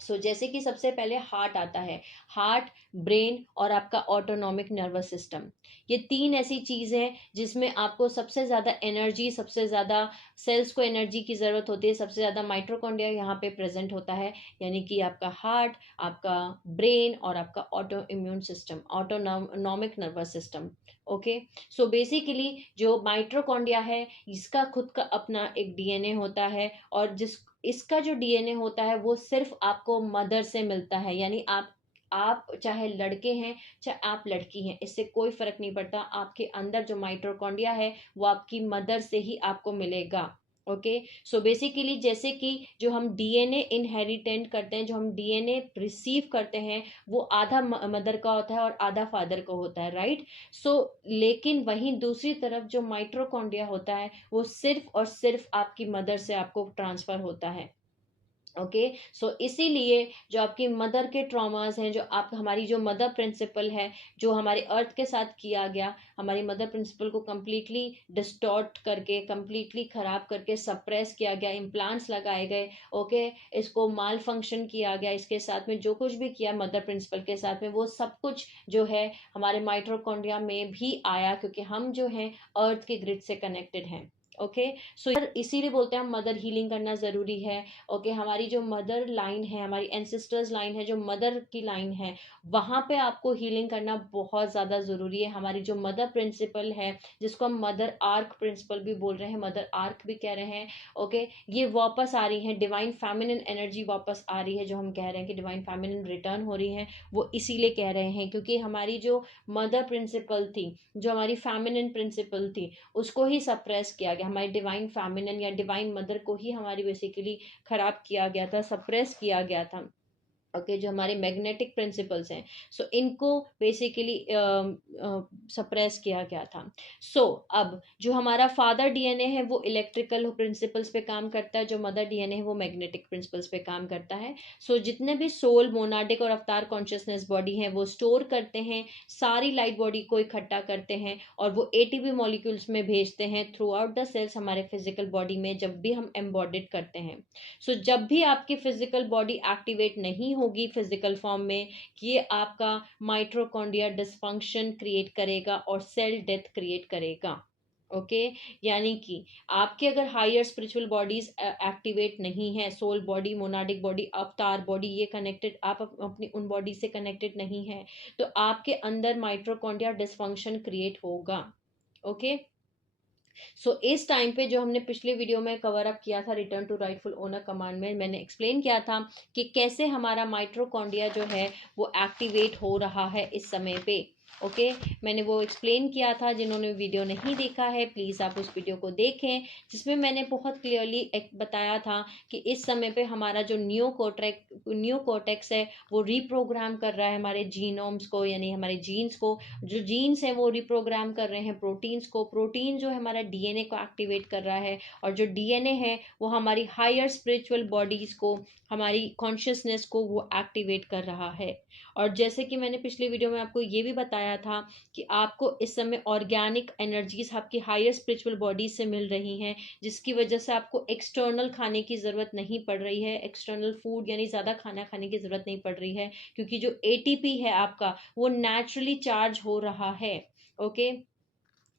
सो जैसे कि सबसे पहले हार्ट आता है, हार्ट, ब्रेन और आपका ऑटोनॉमिक नर्वस सिस्टम, ये तीन ऐसी चीज़ है जिसमें आपको सबसे ज़्यादा एनर्जी, सबसे ज़्यादा सेल्स को एनर्जी की ज़रूरत होती है, सबसे ज़्यादा माइटोकॉन्ड्रिया यहाँ पे प्रेजेंट होता है, यानी कि आपका हार्ट, आपका ब्रेन और आपका auto immune system, autonomic nervous system. Okay, so basically जो माइटोकॉन्ड्रिया है इसका खुद का अपना एक डीएनए होता है, और जिस इसका जो डीएनए होता है वो सिर्फ आपको मदर से मिलता है, यानी आप चाहे लड़के हैं चाहे आप लड़की हैं, इससे कोई फर्क नहीं पड़ता, आपके अंदर जो माइटोकॉन्ड्रिया है वो आपकी मदर से ही आपको मिलेगा। ओके, सो बेसिकली जैसे कि जो हम डीएनए इनहेरिटेंट करते हैं, जो हम डीएनए रिसीव करते हैं, वो आधा मदर का होता है और आधा फादर का होता है, राइट। सो लेकिन वहीं दूसरी तरफ जो माइटोकॉन्ड्रिया होता है वो सिर्फ और सिर्फ आपकी मदर से आपको ट्रांसफर होता है। ओके, सो इसीलिए जो आपकी मदर के ट्रॉमास हैं, जो आप हमारी जो मदर प्रिंसिपल है, जो हमारे अर्थ के साथ किया गया, हमारी मदर प्रिंसिपल को कम्प्लीटली डिस्टॉर्ट करके, कम्प्लीटली खराब करके सप्रेस किया गया, इम्प्लांट्स लगाए गए, ओके, इसको माल फंक्शन किया गया, इसके साथ में जो कुछ भी किया मदर प्रिंसिपल के साथ में, वो सब कुछ जो है हमारे माइटोकॉन्ड्रिया में भी आया, क्योंकि हम जो हैं अर्थ के ग्रिड से कनेक्टेड हैं। ओके, सो इसीलिए बोलते हैं हम मदर हीलिंग करना ज़रूरी है। ओके, हमारी जो मदर लाइन है, हमारी एंसेस्टर्स लाइन है, जो मदर की लाइन है, वहाँ पे आपको हीलिंग करना बहुत ज़्यादा ज़रूरी है। हमारी जो मदर प्रिंसिपल है, जिसको हम मदर आर्क प्रिंसिपल भी बोल रहे हैं, मदर आर्क भी कह रहे हैं, ओके, ये वापस आ रही है, डिवाइन फेमिनिन एनर्जी वापस आ रही है, जो हम कह रहे हैं कि डिवाइन फेमिनिन रिटर्न हो रही है, वो इसीलिए कह रहे हैं क्योंकि हमारी जो मदर प्रिंसिपल थी, जो हमारी फेमिनिन प्रिंसिपल थी, उसको ही सप्रेस किया गया, हमारी डिवाइन फेमिनिन या डिवाइन मदर को ही हमारी बेसिकली खराब किया गया था, सप्रेस किया गया था। ओके, जो हमारे मैग्नेटिक प्रिंसिपल्स हैं, सो इनको बेसिकली सप्रेस किया गया था। सो अब जो हमारा फादर डीएनए है वो इलेक्ट्रिकल प्रिंसिपल्स पे काम करता है, जो मदर डीएनए है वो मैग्नेटिक प्रिंसिपल्स पे काम करता है। सो जितने भी सोल, मोनाडिक और अवतार कॉन्शियसनेस बॉडी है वो स्टोर करते हैं सारी लाइट बॉडी को, इकट्ठा करते हैं और वो एटीपी मॉलिक्यूल्स में भेजते हैं थ्रू आउट द सेल्स हमारे फिजिकल बॉडी में, जब भी हम एम्बॉडिड करते हैं। सो जब भी आपकी फिजिकल बॉडी एक्टिवेट नहीं होगी फिजिकल फॉर्म में, ये आपका माइट्रोकॉन्ड्रिया डिसफंक्शन क्रिएट करेगा और सेल डेथ क्रिएट करेगा। ओके, यानी कि आपके अगर हायर स्पिरिचुअल बॉडीज एक्टिवेट नहीं है, सोल बॉडी, मोनाडिक बॉडी, अवतार बॉडी, ये कनेक्टेड, आप अपनी उन बॉडी से कनेक्टेड नहीं है, तो आपके अंदर माइट्रोकॉन्ड्रिया डिसफंक्शन क्रिएट होगा। ओके, सो इस टाइम पे जो हमने पिछले वीडियो में कवर अप किया था return to rightful owner command में, मैंने एक्सप्लेन किया था कि कैसे हमारा माइट्रोकॉन्ड्रिया जो है वो एक्टिवेट हो रहा है इस समय पे। ओके, मैंने वो एक्सप्लेन किया था। जिन्होंने वीडियो नहीं देखा है प्लीज़ आप उस वीडियो को देखें, जिसमें मैंने बहुत क्लियरली बताया था कि इस समय पे हमारा जो न्यू कोटेक्स है वो रीप्रोग्राम कर रहा है हमारे जीनोम्स को, यानी हमारे जीन्स को। जो जीन्स हैं वो रिप्रोग्राम कर रहे हैं प्रोटीन्स को, प्रोटीन जो है हमारा डीएनए को एक्टिवेट कर रहा है, और जो डीएनए है वो हमारी हायर स्पिरिचुअल बॉडीज को, हमारी कॉन्शियसनेस को वो एक्टिवेट कर रहा है। और जैसे कि मैंने पिछले वीडियो में आपको ये भी बताया था कि आपको इस समय ऑर्गेनिक एनर्जीज आपकी हायर स्पिरिचुअल बॉडी से मिल रही हैं, जिसकी वजह से आपको एक्सटर्नल खाने की ज़रूरत नहीं पड़ रही है, एक्सटर्नल फूड यानी ज़्यादा खाना खाने की ज़रूरत नहीं पड़ रही है, क्योंकि जो एटीपी है आपका वो नेचुरली चार्ज हो रहा है। ओके,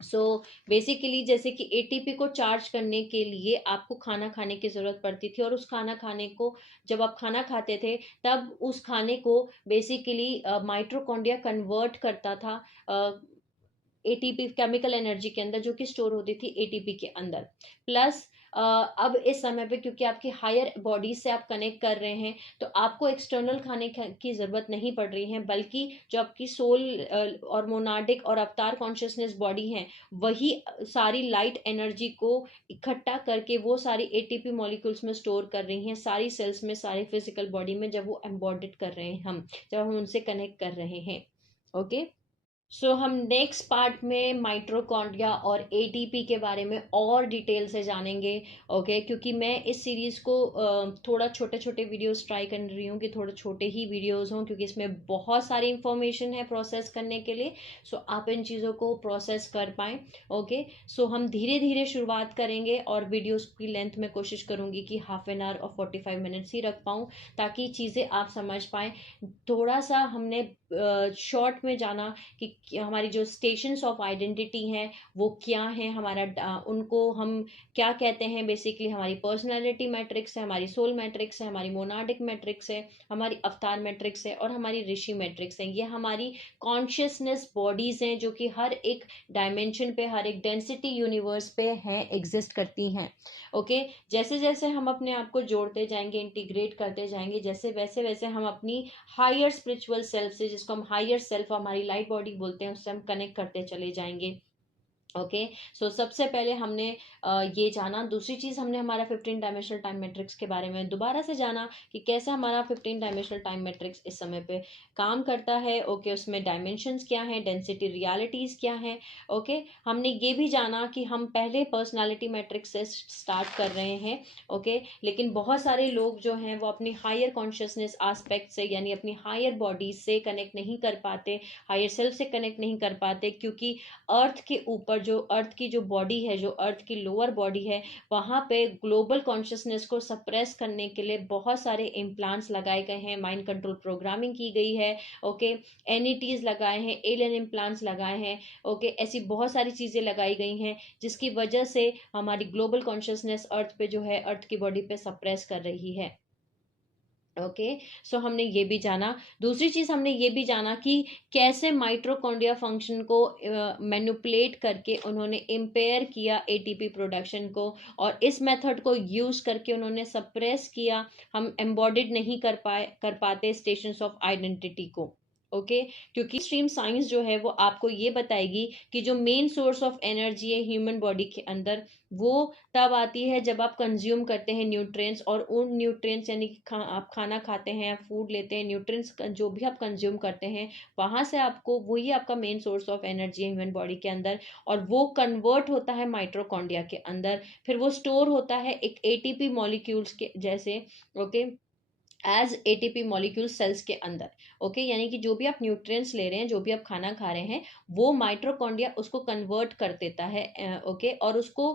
सो बेसिकली जैसे कि एटीपी को चार्ज करने के लिए आपको खाना खाने की ज़रूरत पड़ती थी, और उस खाना खाने को, जब आप खाना खाते थे तब उस खाने को बेसिकली माइट्रोकॉन्ड्रिया कन्वर्ट करता था एटीपी केमिकल एनर्जी के अंदर, जो कि स्टोर होती थी एटीपी के अंदर। प्लस अब इस समय पे क्योंकि आपकी हायर बॉडी से आप कनेक्ट कर रहे हैं, तो आपको एक्सटर्नल खाने की ज़रूरत नहीं पड़ रही है, बल्कि जो आपकी सोल और मोनाडिक और अवतार कॉन्शियसनेस बॉडी है वही सारी लाइट एनर्जी को इकट्ठा करके वो सारी एटीपी मॉलिक्यूल्स में स्टोर कर रही हैं, सारी सेल्स में, सारी फिजिकल बॉडी में, जब वो एम्बॉडिड कर रहे हैं हम, जब हम उनसे कनेक्ट कर रहे हैं। ओके, सो हम नेक्स्ट पार्ट में माइट्रोकॉन्ड्रिया और एटीपी के बारे में और डिटेल से जानेंगे। ओके, क्योंकि मैं इस सीरीज़ को थोड़ा छोटे छोटे वीडियोस ट्राई कर रही हूँ कि थोड़े छोटे ही वीडियोस हों, क्योंकि इसमें बहुत सारी इंफॉर्मेशन है प्रोसेस करने के लिए, सो आप इन चीज़ों को प्रोसेस कर पाएँ। ओके, सो हम धीरे धीरे शुरुआत करेंगे, और वीडियोस की लेंथ में कोशिश करूँगी कि हाफ एन आवर और 45 मिनट्स ही रख पाऊँ, ताकि चीज़ें आप समझ पाएँ। थोड़ा सा हमने शॉर्ट में जाना कि हमारी जो स्टेशंस ऑफ आइडेंटिटी हैं वो क्या हैं, हमारा उनको हम क्या कहते हैं। बेसिकली हमारी पर्सनालिटी मैट्रिक्स है, हमारी सोल मैट्रिक्स है, हमारी मोनाडिक मैट्रिक्स है, हमारी अवतार मैट्रिक्स है, और हमारी ऋषि मैट्रिक्स है। ये हमारी कॉन्शियसनेस बॉडीज़ हैं जो कि हर एक डायमेंशन पे, हर एक डेंसिटी यूनिवर्स पे हैं, एग्जिस्ट करती हैं। ओके, जैसे जैसे हम अपने आप को जोड़ते जाएंगे, इंटीग्रेट करते जाएंगे, जैसे वैसे वैसे हम अपनी हायर स्पिरिचुअल सेल्फ से, जिसको हम हायर सेल्फ, हमारी लाइट बॉडी बोलते हैं, उससे हम कनेक्ट करते चले जाएंगे। ओके, सो सबसे पहले हमने ये जाना। दूसरी चीज़, हमने हमारा 15 डायमेंशनल टाइम मैट्रिक्स के बारे में दोबारा से जाना कि कैसे हमारा 15 डायमेंशनल टाइम मैट्रिक्स इस समय पे काम करता है। ओके, उसमें डायमेंशंस क्या हैं, डेंसिटी रियलिटीज़ क्या हैं। ओके, हमने ये भी जाना कि हम पहले पर्सनालिटी मैट्रिक्स से स्टार्ट कर रहे हैं। ओके, लेकिन बहुत सारे लोग जो हैं वो अपनी हायर कॉन्शियसनेस आस्पेक्ट से, यानी अपनी हायर बॉडी से कनेक्ट नहीं कर पाते, हायर सेल्फ से कनेक्ट नहीं कर पाते, क्योंकि अर्थ के ऊपर, जो अर्थ की जो बॉडी है, जो अर्थ की लोअर बॉडी है, वहाँ पे ग्लोबल कॉन्शियसनेस को सप्रेस करने के लिए बहुत सारे इम्प्लांट्स लगाए गए हैं, माइंड कंट्रोल प्रोग्रामिंग की गई है। ओके, एनईटीज लगाए हैं, एलियन इम्प्लांट्स लगाए हैं। ओके, ऐसी बहुत सारी चीज़ें लगाई गई हैं जिसकी वजह से हमारी ग्लोबल कॉन्शियसनेस अर्थ पे जो है, अर्थ की बॉडी पे सप्रेस कर रही है। ओके, सो हमने ये भी जाना। दूसरी चीज़, हमने ये भी जाना कि कैसे माइट्रोकॉन्ड्रिया फंक्शन को मैनिपुलेट करके उन्होंने इम्पेयर किया एटीपी प्रोडक्शन को, और इस मेथड को यूज़ करके उन्होंने सप्रेस किया, हम एम्बॉडिड नहीं कर पाते स्टेशंस ऑफ आइडेंटिटी को। ओके, क्योंकि स्ट्रीम साइंस जो है वो आपको ये बताएगी कि जो मेन सोर्स ऑफ एनर्जी है ह्यूमन बॉडी के अंदर, वो तब आती है जब आप कंज्यूम करते हैं न्यूट्रिएंट्स, और उन न्यूट्रिएंट्स यानी कि आप खाना खाते हैं या फूड लेते हैं, न्यूट्रिएंट्स जो भी आप कंज्यूम करते हैं, वहां से आपको, वही आपका मेन सोर्स ऑफ एनर्जी है ह्यूमन बॉडी के अंदर, और वो कन्वर्ट होता है माइटोकॉन्ड्रिया के अंदर, फिर वो स्टोर होता है एक एटीपी मॉलिक्यूल्स के जैसे, okay, as ATP molecule cells के अंदर। ओके, यानी कि जो भी आप न्यूट्रिएंट्स ले रहे हैं, जो भी आप खाना खा रहे हैं, वो माइटोकॉन्ड्रिया उसको कन्वर्ट कर देता है, ओके, और उसको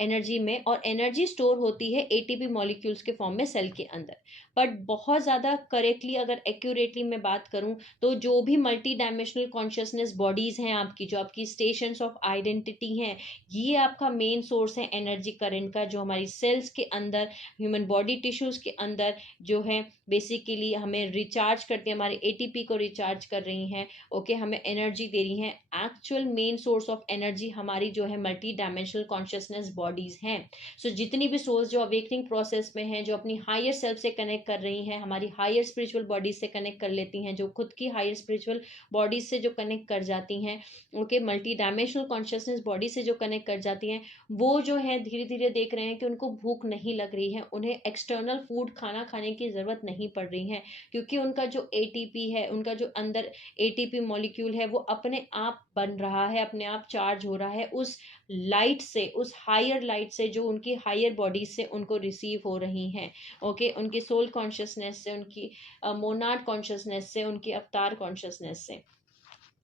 एनर्जी में, और एनर्जी स्टोर होती है एटीपी मॉलिक्यूल्स के फॉर्म में सेल के अंदर। बट बहुत ज़्यादा करेक्टली अगर एक्यूरेटली मैं बात करूं, तो जो भी मल्टी डायमेंशनल कॉन्शियसनेस बॉडीज़ हैं आपकी, जो आपकी स्टेशंस ऑफ आइडेंटिटी हैं, ये आपका मेन सोर्स है एनर्जी करंट का, जो हमारी सेल्स के अंदर, ह्यूमन बॉडी टिश्यूज़ के अंदर जो है बेसिकली हमें रिचार्ज करती है, हमारे एटीपी को रिचार्ज कर रही हैं, ओके, हमें एनर्जी दे रही हैं। Actual main source of energy हमारी जो है मल्टी डायमेंशनल कॉन्शियसनेस बॉडीज हैं। सो जितनी भी सोल्स जो अवेकनिंग प्रोसेस में हैं, जो अपनी हायर सेल्फ से कनेक्ट कर रही हैं, हमारी हायर स्पिरिचुअल बॉडीज से कनेक्ट कर लेती हैं, जो खुद की हायर स्पिरिचुअल बॉडीज से जो कनेक्ट कर जाती हैं, okay, multi dimensional consciousness body से जो कनेक्ट कर जाती हैं, वो जो है धीरे धीरे देख रहे हैं कि उनको भूख नहीं लग रही है, उन्हें एक्सटर्नल फूड खाना खाने की ज़रूरत नहीं पड़ रही है, क्योंकि उनका जो एटीपी है, उनका जो अंदर एटीपी मॉलिक्यूल है, वो अपने आप बन रहा है, अपने आप चार्ज हो रहा है उस लाइट से, उस हायर लाइट से जो उनकी हायर बॉडीज से उनको रिसीव हो रही हैं, ओके, उनकी सोल कॉन्शियसनेस से, उनकी मोनाड कॉन्शियसनेस से, उनकी अवतार कॉन्शियसनेस से।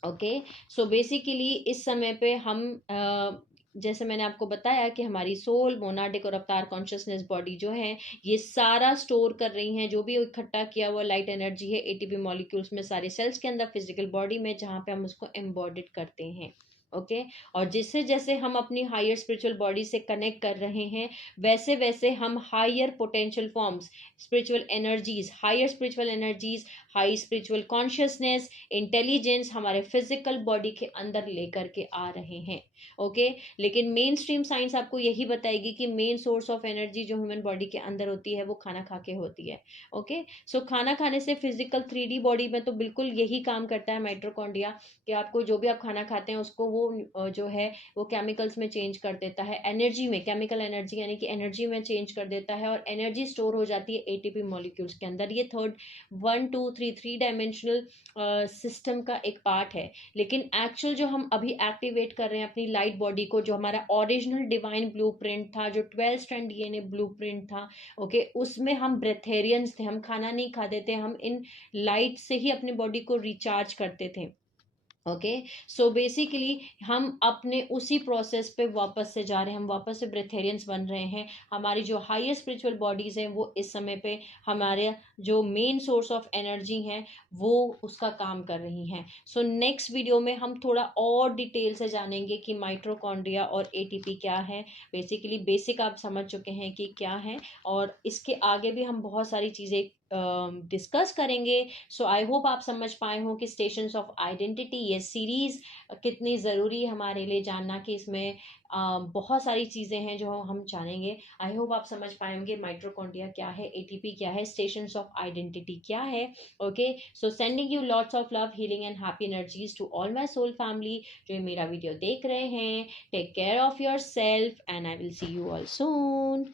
ओके, सो बेसिकली इस समय पे हम जैसे मैंने आपको बताया कि हमारी सोल, मोनाडिक और अवतार कॉन्शियसनेस बॉडी जो है, ये सारा स्टोर कर रही हैं, जो भी इकट्ठा किया हुआ लाइट एनर्जी है एटीपी मॉलिक्यूल्स में, सारे सेल्स के अंदर, फिजिकल बॉडी में, जहाँ पे हम उसको एम्बॉडिड करते हैं। ओके, और जिससे जैसे हम अपनी हायर स्पिरिचुअल बॉडी से कनेक्ट कर रहे हैं, वैसे वैसे हम higher potential forms, spiritual energies, higher spiritual energies, high spiritual consciousness, intelligence हमारे फिजिकल बॉडी के अंदर लेकर के आ रहे हैं। ओके, लेकिन मेन स्ट्रीम साइंस आपको यही बताएगी कि मेन सोर्स ऑफ एनर्जी जो ह्यूमन बॉडी के अंदर होती है, वो खाना खा के होती है। ओके, सो खाना खाने से फिजिकल 3D बॉडी में तो बिल्कुल यही काम करता है माइटोकॉन्ड्रिया, कि आपको जो भी आप खाना खाते हैं उसको वो जो है वो केमिकल्स में चेंज कर देता है, एनर्जी में, केमिकल एनर्जी यानी कि एनर्जी में चेंज कर देता है, और एनर्जी स्टोर हो जाती है एटीपी मॉलिक्यूल्स के अंदर। ये थर्ड 1 2 3 डायमेंशनल सिस्टम का एक पार्ट है। लेकिन एक्चुअल जो हम अभी एक्टिवेट कर रहे हैं अपनी लाइट बॉडी को, जो हमारा ओरिजिनल डिवाइन ब्लूप्रिंट था, जो 12 स्ट्रैंड डीएनए ब्लूप्रिंट था, ओके, उसमें हम ब्रेथेरियंस थे, हम खाना नहीं खाते थे, हम इन लाइट से ही अपने बॉडी को रिचार्ज करते थे। ओके, सो बेसिकली हम अपने उसी प्रोसेस पे वापस से जा रहे हैं, हम वापस से ब्रेथेरियंस बन रहे हैं। हमारी जो हायर स्पिरिचुअल बॉडीज हैं, वो इस समय पे हमारे जो मेन सोर्स ऑफ एनर्जी हैं, वो उसका काम कर रही हैं। सो नेक्स्ट वीडियो में हम थोड़ा और डिटेल से जानेंगे कि माइटोकॉन्ड्रिया और एटीपी क्या है। बेसिकली बेसिक आप समझ चुके हैं कि क्या है, और इसके आगे भी हम बहुत सारी चीज़ें डिस्कस करेंगे। सो आई होप आप समझ पाए हो कि स्टेशंस ऑफ आइडेंटिटी, ये सीरीज कितनी ज़रूरी है हमारे लिए जानना, कि इसमें बहुत सारी चीज़ें हैं जो हम जानेंगे। आई होप आप समझ पाएंगे माइटोकॉन्ड्रिया क्या है, एटीपी क्या है, स्टेशंस ऑफ आइडेंटिटी क्या है। Okay, so sending you lots of love, healing and happy energies to all my soul family जो मेरा वीडियो देख रहे हैं। Take care of yourself and I will see you all soon.